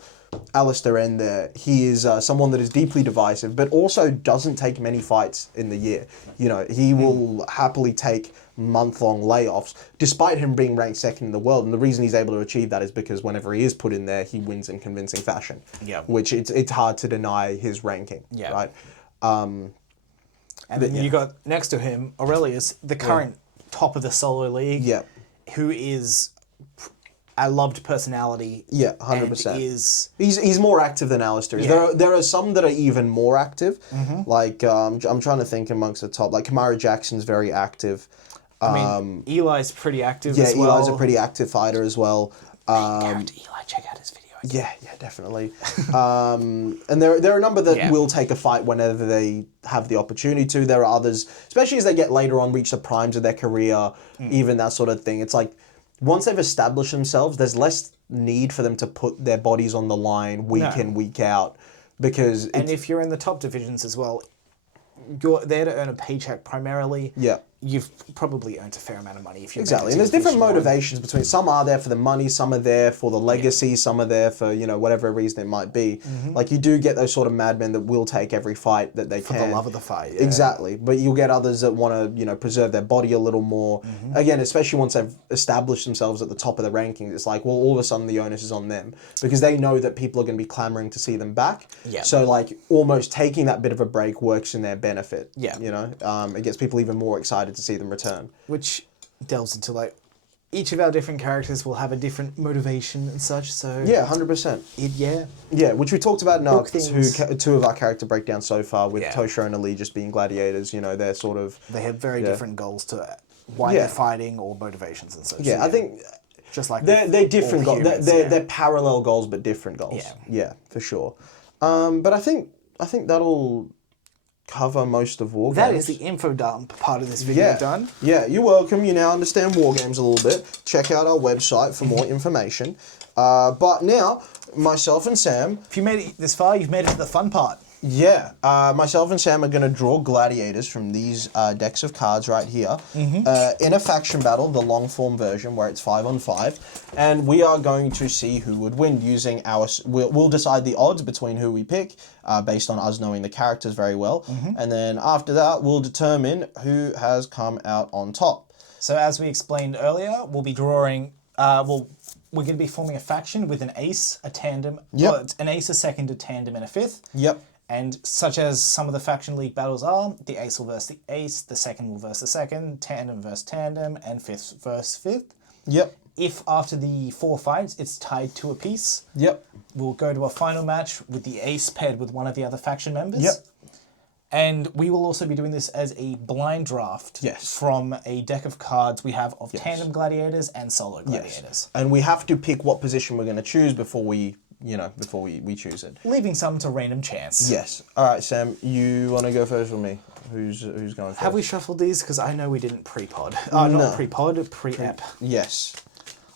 Alistair Ender, he is someone that is deeply divisive, but also doesn't take many fights in the year. He will happily take month-long layoffs, despite him being ranked second in the world. And the reason he's able to achieve that is because whenever he is put in there, he wins in convincing fashion. Yeah. Which it's hard to deny his ranking. Yeah. Right. And then you got next to him Aurelius, the current top of the solo league. Yeah. Who is a loved personality. Yeah, 100%. He's he's more active than Alistair is. There are some that are even more active. Like I'm trying to think amongst the top. Like Kamara Jackson's very active. Eli's pretty active as well. Yeah, Eli's a pretty active fighter as well. Eli, check out his video. Yeah, definitely. And there are a number that will take a fight whenever they have the opportunity to. There are others, especially as they get later on, reach the primes of their career, even that sort of thing. It's like, once they've established themselves, there's less need for them to put their bodies on the line week in, week out. Because if you're in the top divisions as well, you're there to earn a paycheck primarily. Yeah. You've probably earned a fair amount of money if you're exactly. And there's different motivations between. Some are there for the money, some are there for the legacy, some are there for whatever reason it might be. Like you do get those sort of madmen that will take every fight that they can for the love of the fight. Yeah. Exactly. But you'll get others that want to preserve their body a little more. Again, especially once they've established themselves at the top of the rankings, it's like, well, all of a sudden the onus is on them because they know that people are going to be clamoring to see them back. Yeah. So like almost taking that bit of a break works in their benefit. Yeah. It gets people even more excited to see them return. Which delves into like each of our different characters will have a different motivation and such. So 100%. Yeah, which we talked about in our two of our character breakdowns so far with Tosho and Ali just being gladiators. They're sort of they have very different goals to why they're fighting or motivations and such. Yeah, I think just like they're different goals. They're parallel goals but different goals. Yeah, for sure. But I think that'll cover most of Wargames. That is the info dump part of this video done. Yeah, you're welcome. You now understand Wargames a little bit. Check out our website for more information. But now, myself and Sam... If you made it this far, you've made it to the fun part. Yeah, myself and Sam are going to draw gladiators from these decks of cards right here in a faction battle, the long form version where it's 5-on-5, and we are going to see who would win using we'll decide the odds between who we pick based on us knowing the characters very well, and then after that we'll determine who has come out on top. So as we explained earlier, we'll be drawing, we're going to be forming a faction with an ace, a tandem, an ace, a second, a tandem, and a fifth. Yep. And such as some of the faction league battles are, the ace will verse the ace, the second will verse the second, tandem versus tandem, and fifth versus fifth. Yep. If after the 4 fights it's tied to a piece, we'll go to a final match with the ace paired with one of the other faction members. Yep. And we will also be doing this as a blind draft from a deck of cards we have of tandem gladiators and solo gladiators. And we have to pick what position we're going to choose before we before we choose it. Leaving some to random chance. Yes. All right, Sam. You want to go first with me? Who's going first? Have we shuffled these? Because I know we didn't pre-pod. Not pre-pod, pre-ep. Yes.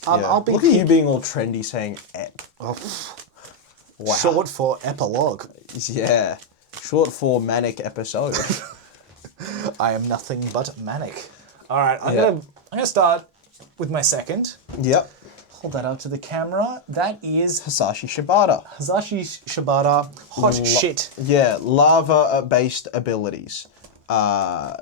Yeah. I'll be. Look at you being all trendy, saying ep. Oh. Wow. Short for epilogue. Yeah. Short for manic episode. I am nothing but manic. All right, I'm gonna start with my second. Yep. Hold that up to the camera. That is Hisashi Shibata. Hot shit. Yeah, lava-based abilities.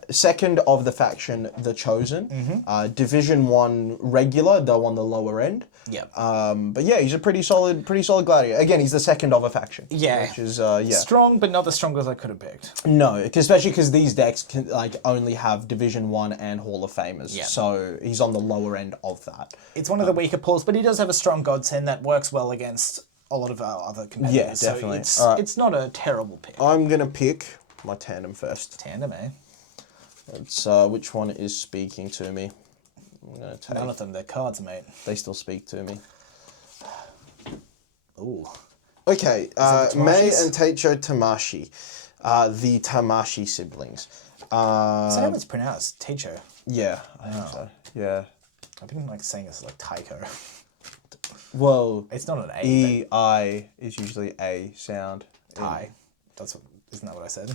Second of the faction, the Chosen. Division 1 regular, though on the lower end. Yeah. But yeah, he's a pretty solid gladiator. Again, he's the second of a faction. Yeah. Which is strong, but not the strongest I could have picked. No, especially because these decks can only have Division 1 and Hall of Famers. Yeah. So he's on the lower end of that. It's one of the weaker pulls, but he does have a strong godsend that works well against a lot of our other competitors. Yeah, definitely. So it's not a terrible pick. I'm gonna pick my tandem first. Tandem, eh? It's which one is speaking to me? I'm gonna take. None of them. They're cards, mate. They still speak to me. Ooh. Okay, the Mei Tamashis? and Teicho Tamashi, the Tamashi siblings. Is that how it's pronounced? Teicho. Yeah, I think so. Yeah. I've been saying this like Taiko. Well, It's not an A. E-I is usually a sound. Tai. Isn't that what I said?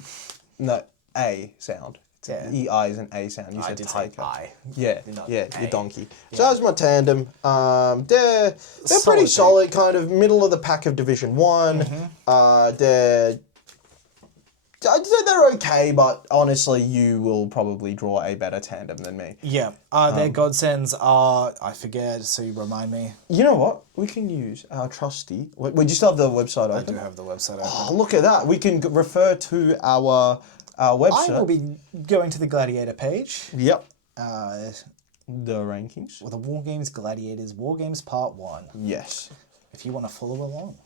No, a sound. Yeah. E-I is an A sound. You I said did say Taiko. I. Yeah, Not yeah, A. your donkey. So that was my tandem. They're Solid pretty pick. solid, kind of middle of the pack of Division 1. I'd say they're okay, but honestly, you will probably draw a better tandem than me. Yeah. Their godsends are, I forget, so you remind me. You know what? We can use our trusty. We just have the website open. I do have the website open. Oh, look at that. We can refer to our website. I will be going to the Gladiator page. Yep. Uh, The rankings. with the Wargames Gladiators, Wargames Part 1. Yes. If you want to follow along.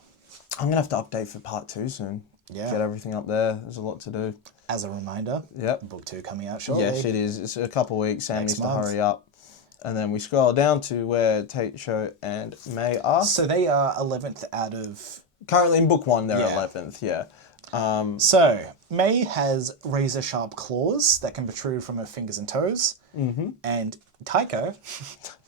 I'm going to have to update for part 2 soon. Yeah. Get everything up there. There's a lot to do. As a reminder, Yep. Book 2 coming out shortly. Yes, it is. It's a couple of weeks. Sam Next needs month. to hurry up. And then we scroll down to where Teicho and Mei are. So they are 11th out of... Currently in book 1, they're Yeah. 11th, yeah. So, Mei has razor-sharp claws that can protrude from her fingers and toes. And Taiko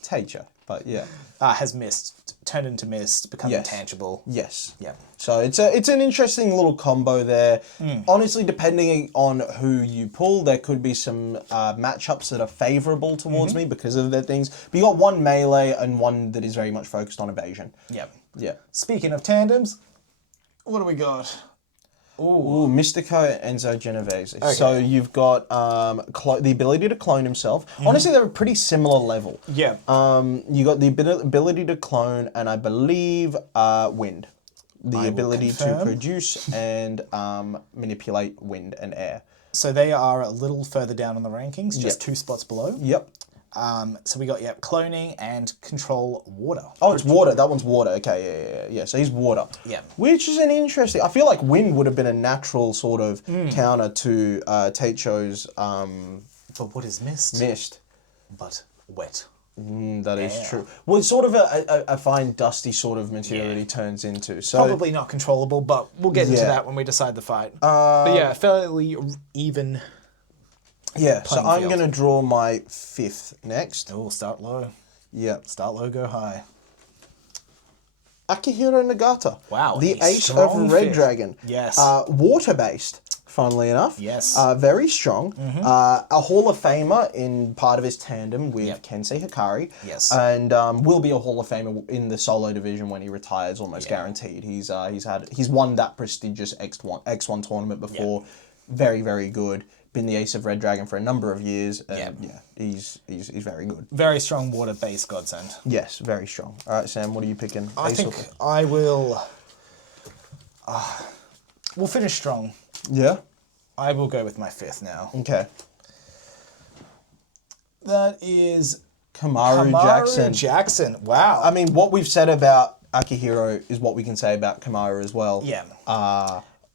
Teicho, but yeah. has mist, turned into mist, become Yes. intangible. Yes. Yeah. So it's an interesting little combo there. Honestly, depending on who you pull, there could be some matchups that are favourable towards me because of their things. But you got one melee and one that is very much focused on evasion. Yeah. Yeah. Speaking of tandems, what do we got? Ooh, Mystico and Enzo Genovese. So you've got the ability to clone himself. Honestly, they're a pretty similar level. Yeah. You got the ability to clone, and I believe wind. The will ability to confirm. produce and manipulate wind and air. So they are a little further down on the rankings, just 2 spots below. Yep. So we got, cloning and control water. Oh, it's water. That one's water. Okay, yeah. So he's water. Yeah. Which is an interesting... I feel like wind would have been a natural sort of counter to Teicho's But what is mist? mist. But wet. That is true. Well, it's sort of a fine, dusty sort of material that he turns into. So Probably not controllable, but we'll get into Yeah. that when we decide the fight. But yeah, fairly even. yeah, so playing I'm field. going to draw my 5th next. Oh, start low. Yep. Start low, go high. Akihiro Nagata. Wow, The a Ace of strong Red fifth. Dragon. Yes. Water-based, funnily enough. Yes. Very strong. A Hall of Famer in part of his tandem with Yep. Kensei Hikari. Yes. And will be a Hall of Famer in the solo division when he retires, almost guaranteed. He's won that prestigious X1 tournament before. Very, very good. Been the Ace of Red Dragon for a number of years. And yeah, he's very good. Very strong water-based godsend. Yes, very strong. All right, Sam, what are you picking? I Ace think or- I will... we'll finish strong. Yeah? I will go with my 5th now. Okay. That is Kamaru Jackson. Jackson. Wow. I mean, what we've said about Akihiro is what we can say about Kamaru as well. Yeah.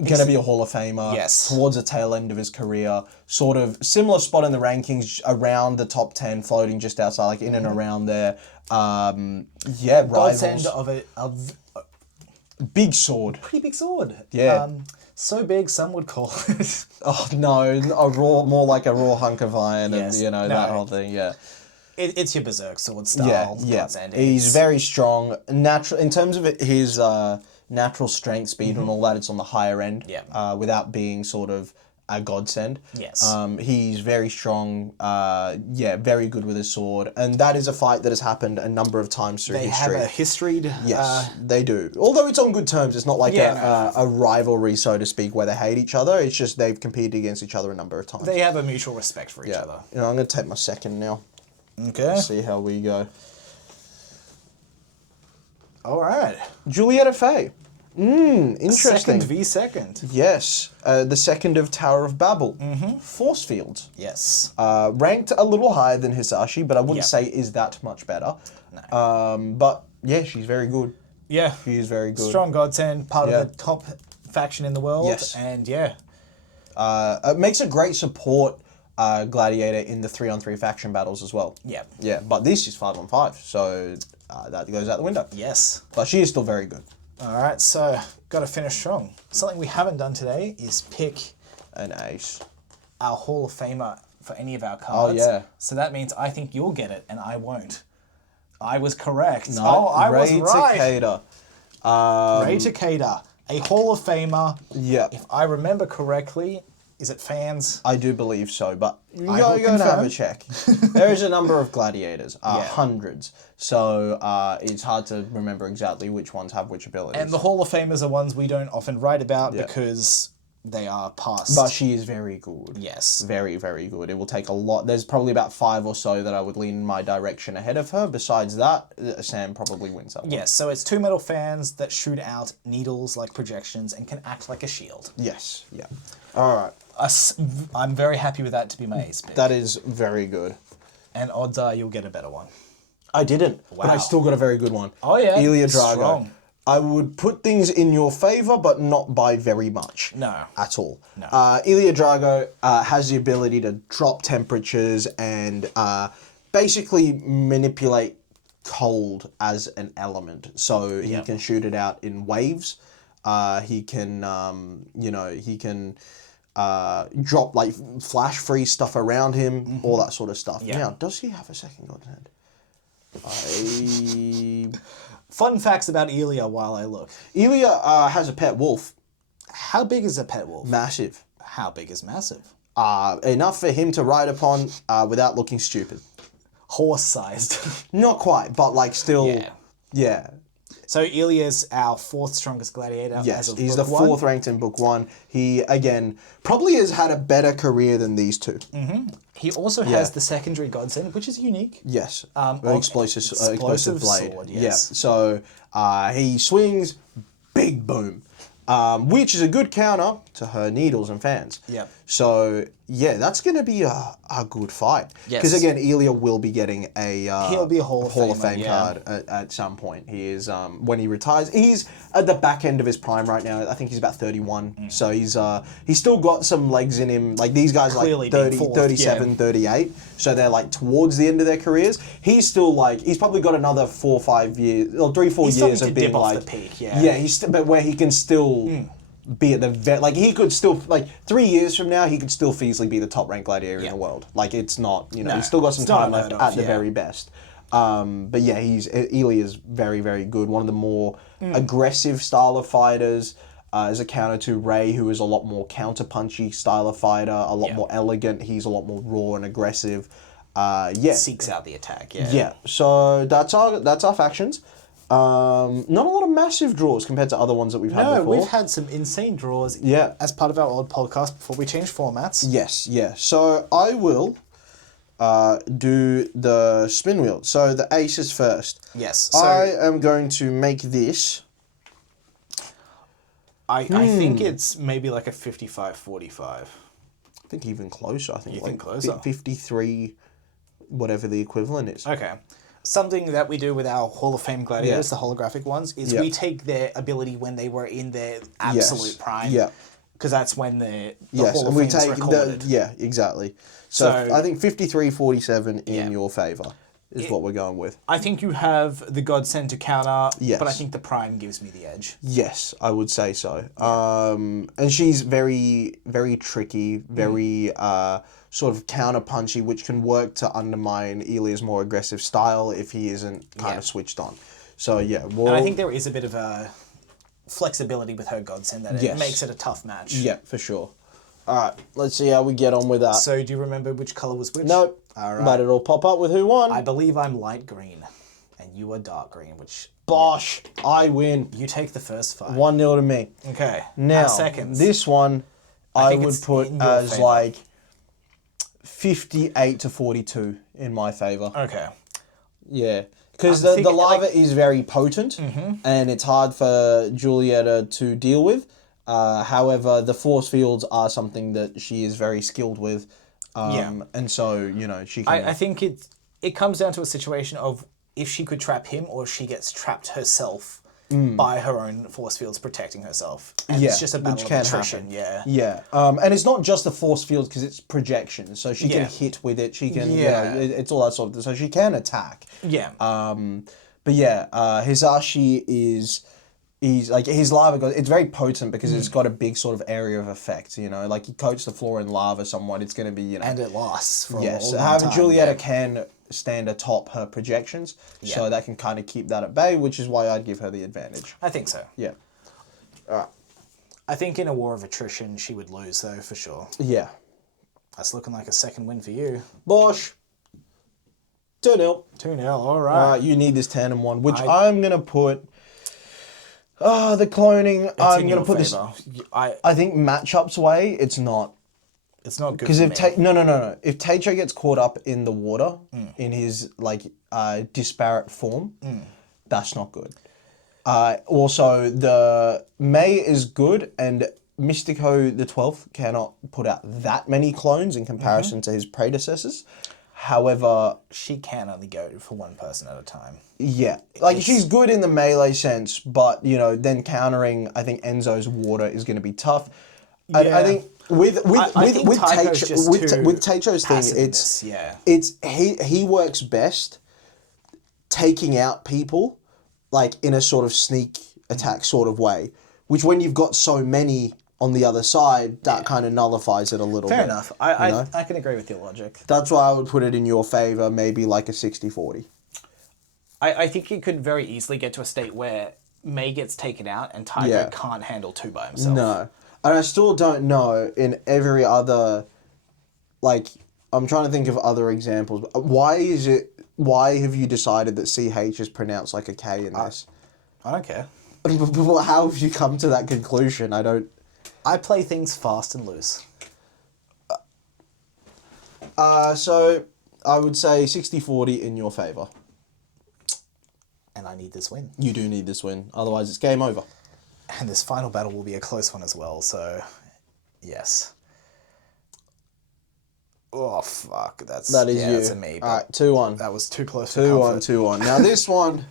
Going to be a Hall of Famer. Yes. Towards the tail end of his career. Sort of similar spot in the rankings, around the top 10, floating just outside, like in and around there. Yeah, Godsend rivals. Big sword. Pretty big sword. Yeah. So big, some would call it. Oh no, more like a raw hunk of iron, Yes. and that whole thing. Yeah. It's your berserk sword Yeah, style. yeah. Godsend. He's very strong. Natural in terms of his natural strength, speed, and all that. It's on the higher end. Yeah. Without being sort of a godsend. Yes. He's very strong. Very good with his sword, and that is a fight that has happened a number of times through They history. have a historied. Yes, they do. Although it's on good terms, it's not like a rivalry, so to speak, where they hate each other. It's just they've competed against each other a number of times. They have a mutual respect for each other. I'm going to take my second now. Okay. See how we go. All right. Julietta Fay. Interesting. Second v second. Yes, the second of Tower of Babel. Force fields. Yes. Ranked a little higher than Hisashi, but I wouldn't say is that much better. No. But yeah, she's very good. Yeah. She is very good. Strong godsend, part of the top faction in the world. Yes. And yeah. It makes a great support gladiator in the 3-on-3 faction battles as well. Yeah. Yeah, but this is 5-on-5, so that goes out the window. Yes. But she is still very good. All right, so got to finish strong. Something we haven't done today is pick An ace. our Hall of Famer for any of our cards. Oh, yeah. So that means I think you'll get it and I won't. I was correct. No, I was right. Takeda. Ray Takeda, a Hall of Famer. Yeah. If I remember correctly, is it fans? I do believe so, but will you're going to have confirm. a check. There is a number of gladiators, hundreds, so it's hard to remember exactly which ones have which abilities. And the Hall of Famers are ones we don't often write about because they are past. But she is very good. Yes. Very, very good. It will take a lot. There's probably about 5 or so that I would lean in my direction ahead of her. Besides that, Sam probably wins that one. Yes, so it's 2 metal fans that shoot out needles like projections and can act like a shield. Yes, yeah. All right. I'm very happy with that to be my ace pick. That is very good. And odds are you'll get a better one. I didn't, but I Wow. still got a very good one. Oh, yeah. Ilya Drago. Strong. I would put things in your favor, but not by very much. No. At all. No. Ilya Drago has the ability to drop temperatures and basically manipulate cold as an element. So he can shoot it out in waves. He can, drop like flash freeze stuff around him, all that sort of stuff. Yeah. Now, does he have a second god hand? Fun facts about Ilya while I look. Ilya has a pet wolf. How big is a pet wolf? Massive. How big is massive? Enough for him to ride upon without looking stupid. Horse-sized. Not quite, but like still, yeah. So Ilya's our 4th strongest gladiator. Yes, as of he's the book 1. 4th ranked in book 1. He, again, probably has had a better career than these two. He also has the secondary godsend, which is unique. Yes, of explosive blade. sword, yes. Yeah, so he swings, big boom, which is a good counter to her needles and fans. Yep. So, yeah, that's going to be a good fight. Yes. Because, again, Ilya will be getting He'll be a Hall of Hall of Famer, Fame yeah. card at some point. He is, when he retires, he's at the back end of his prime right now. I think he's about 31. So he's still got some legs in him. Like, these guys Clearly like being 30, forced, 37, 38. So they're, like, towards the end of their careers. He's still, like, he's probably got another 4 or 5 years, or 3 or 4 He's years starting of to being, dip off like... the peak, yeah. Yeah, but where he can still... be at the like he could still like 3 years from now he could still feasibly be the top ranked gladiator in the world. Like it's not he's still got some it's not time left unheard at of, the yeah. very best. But yeah, Ilya's very, very good. One of the more aggressive style of fighters. As a counter to Ray, who is a lot more counter punchy style of fighter, a lot more elegant. He's a lot more raw and aggressive. Seeks out the attack, Yeah. So that's our factions. Not a lot of massive draws compared to other ones that we've had before. we've had some insane draws as part of our old podcast before we changed formats. Yes, yeah. So I will do the spin wheel. So the aces first. Yes. So I am going to make this. I think it's maybe like a 55-45. I think even closer. I think You like think closer? 53, whatever the equivalent is. Okay. Something that we do with our Hall of Fame gladiators, the holographic ones, is we take their ability when they were in their absolute prime. Yeah. Because that's when the Yes, Hall and of we Fame is take recorded. exactly. So I think 53-47 in your favour. is what we're going with. I think you have the Godsend to counter, Yes. but I think the Prime gives me the edge. Yes, I would say so. And she's very, very tricky, very sort of counter-punchy, which can work to undermine Elia's more aggressive style if he isn't kind of switched on. So, yeah. Well, And I think there is a bit of a flexibility with her Godsend that it makes it a tough match. Yeah, for sure. All right, let's see how we get on with that. So, do you remember which colour was which? Nope. All right. But it'll pop up with who won. I believe I'm light green, and you are dark green, which... Bosh, I win. You take the first fight. 1-0 to me. Okay. Now, seconds. this one I think would it's put in your as favour. like 58 to 42 in my favor. Okay. Yeah. Because I'm the thinking, lava is very potent and it's hard for Julieta to deal with. However, the force fields are something that she is very skilled with. And so, you know, she can... I think it comes down to a situation of if she could trap him or if she gets trapped herself by her own force fields protecting herself. And it's just a battle of attrition. Yeah. Yeah. And it's not just the force fields because it's projection. So she can hit with it. She can, you know, it's all that sort of... So she can attack. Yeah. But yeah, Hisashi is... He's like his lava. It's very potent because it's got a big sort of area of effect. You know, like he coats the floor in lava somewhat. It's going to be, you know, And it lasts for a yes. long However, time. Julieta can stand atop her projections, so that can kind of keep that at bay, which is why I'd give her the advantage. I think so. Yeah. All right. I think in a war of attrition, she would lose, though, for sure. Yeah. That's looking like a second win for you. Bosh. 2-0. 2-0, all right. You need this tandem one, which I'm going to put... the cloning, I'm going to put this... I think matchups way, it's not. It's not good Because for if... me. No. If Teicho gets caught up in the water, in his, like, disparate form, that's not good. Also, the Mei is good, and Mystico the 12th cannot put out that many clones in comparison to his predecessors. However... She can only go for one person at a time. Yeah. Like, she's good in the melee sense, but, you know, then countering, I think Enzo's water is going to be tough. I think with Teicho's thing, he works best taking out people, like, in a sort of sneak attack sort of way, which when you've got so many on the other side, that kind of nullifies it a little bit. Fair enough. I can agree with your logic. That's why I would put it in your favour, maybe like a 60-40. I think it could very easily get to a state where Mei gets taken out and Tycho can't handle two by himself. No. And I still don't know in every other... Like, I'm trying to think of other examples. Why have you decided that CH is pronounced like a K in this? I don't care. How have you come to that conclusion? I play things fast and loose. So, I would say 60-40 in your favour. And I need this win. You do need this win. Otherwise, it's game over. And this final battle will be a close one as well, so... Yes. Oh, fuck. That is you. That's a me. All right, 2-1. That was too close 2-1. Now, this one...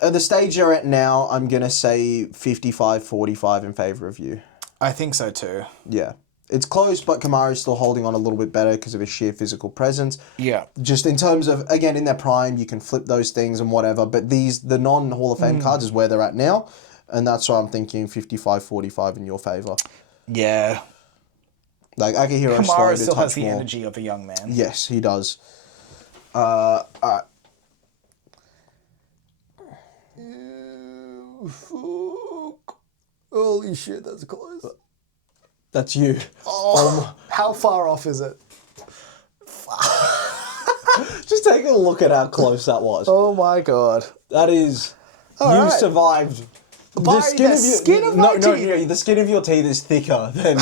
At the stage you're at now, I'm going to say 55-45 in favour of you. I think so too. Yeah. It's close, but Kamaru's still holding on a little bit better because of his sheer physical presence. Yeah. Just in terms of, again, in their prime, you can flip those things and whatever, but the non-Hall of Fame cards is where they're at now, and that's why I'm thinking 55-45 in your favour. Yeah. Like, Akihiro Kamaru slowed still a touch has the more. energy of a young man. Yes, he does. Alright. Holy shit, that's close. That's you. Oh, how far off is it? Just take a look at how close that was. Oh my god. That is... Right. survived. By the skin of my teeth. The skin of your teeth is thicker than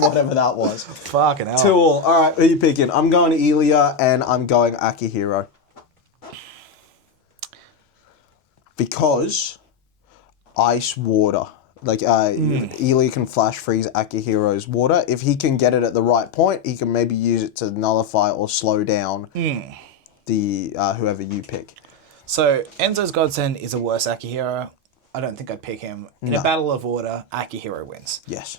whatever that was. Fucking hell. 2-2. All right, who are you picking? I'm going Elia and I'm going Akihiro. Because ice water. Like, Elia can flash freeze Akihiro's water. If he can get it at the right point, he can maybe use it to nullify or slow down the whoever you pick. So, Enzo's Godsend is a worse Akihiro. I don't think I'd pick him. In a battle of order, Akihiro wins. Yes.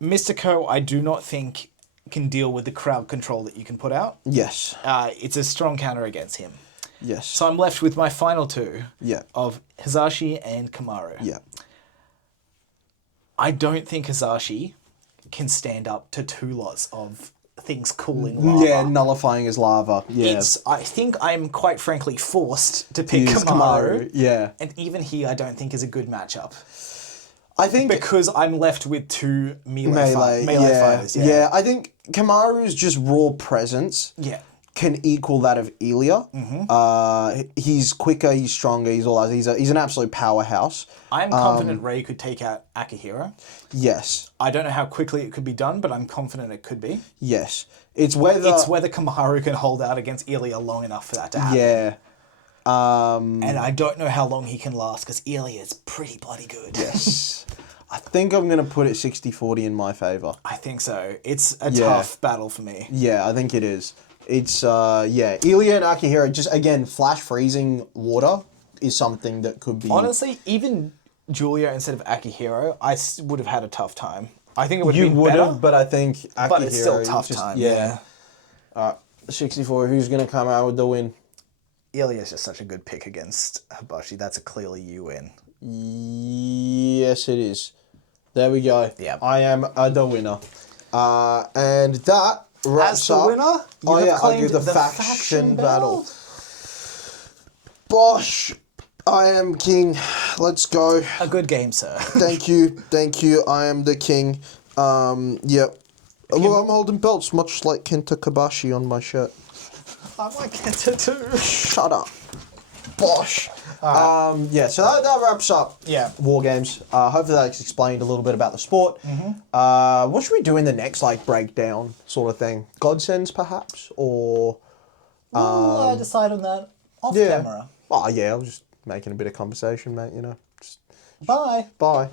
Mystico, I do not think can deal with the crowd control that you can put out. Yes. It's a strong counter against him. Yes. So I'm left with my final two Yeah. of Hisashi and Kamaru. Yeah. I don't think Hisashi can stand up to 2 lots of things cooling lava. Yeah, nullifying his lava. Yeah. I think I'm quite frankly forced to pick Use Kamaru. Yeah. And even he, I don't think is a good matchup. I think Because I'm left with 2 melee fighters. Yeah, I think Kamaru's just raw presence Yeah. can equal that of Ilya. He's quicker, he's stronger, he's all that. He's an absolute powerhouse. I'm confident Ray could take out Akihiro. Yes. I don't know how quickly it could be done, but I'm confident it could be. Yes. It's whether Kamaru can hold out against Ilya long enough for that to happen. Yeah. And I don't know how long he can last because Ilya is pretty bloody good. Yes. I think I'm going to put it 60-40 in my favour. I think so. It's a tough battle for me. Yeah, I think it is. It's, Ilya and Akihiro, just, again, flash freezing water is something that could be... Honestly, even Julia instead of Akihiro, I would have had a tough time. I think it would have You been would better. have, but I think Akihiro... But it's still a tough time. Yeah. 64, who's going to come out with the win? Ilya's just such a good pick against Hibashi. That's a clearly you win. Yes, it is. There we go. Yeah. I am the winner. And that wraps As the up... winner, you have I claimed give the faction battle. Bosh, I am king. Let's go. A good game, sir. Thank you. I am the king. Yep. Look, I'm holding belts, much like Kenta Kobashi on my shirt. I like Kenta too. Shut up. Bosh. So that wraps up Wargames. Hopefully that's explained a little bit about the sport. What should we do in the next breakdown sort of thing? Godsends perhaps? Or We'll decide on that off camera. Oh yeah, I was just making a bit of conversation, mate, you know. Bye. Bye.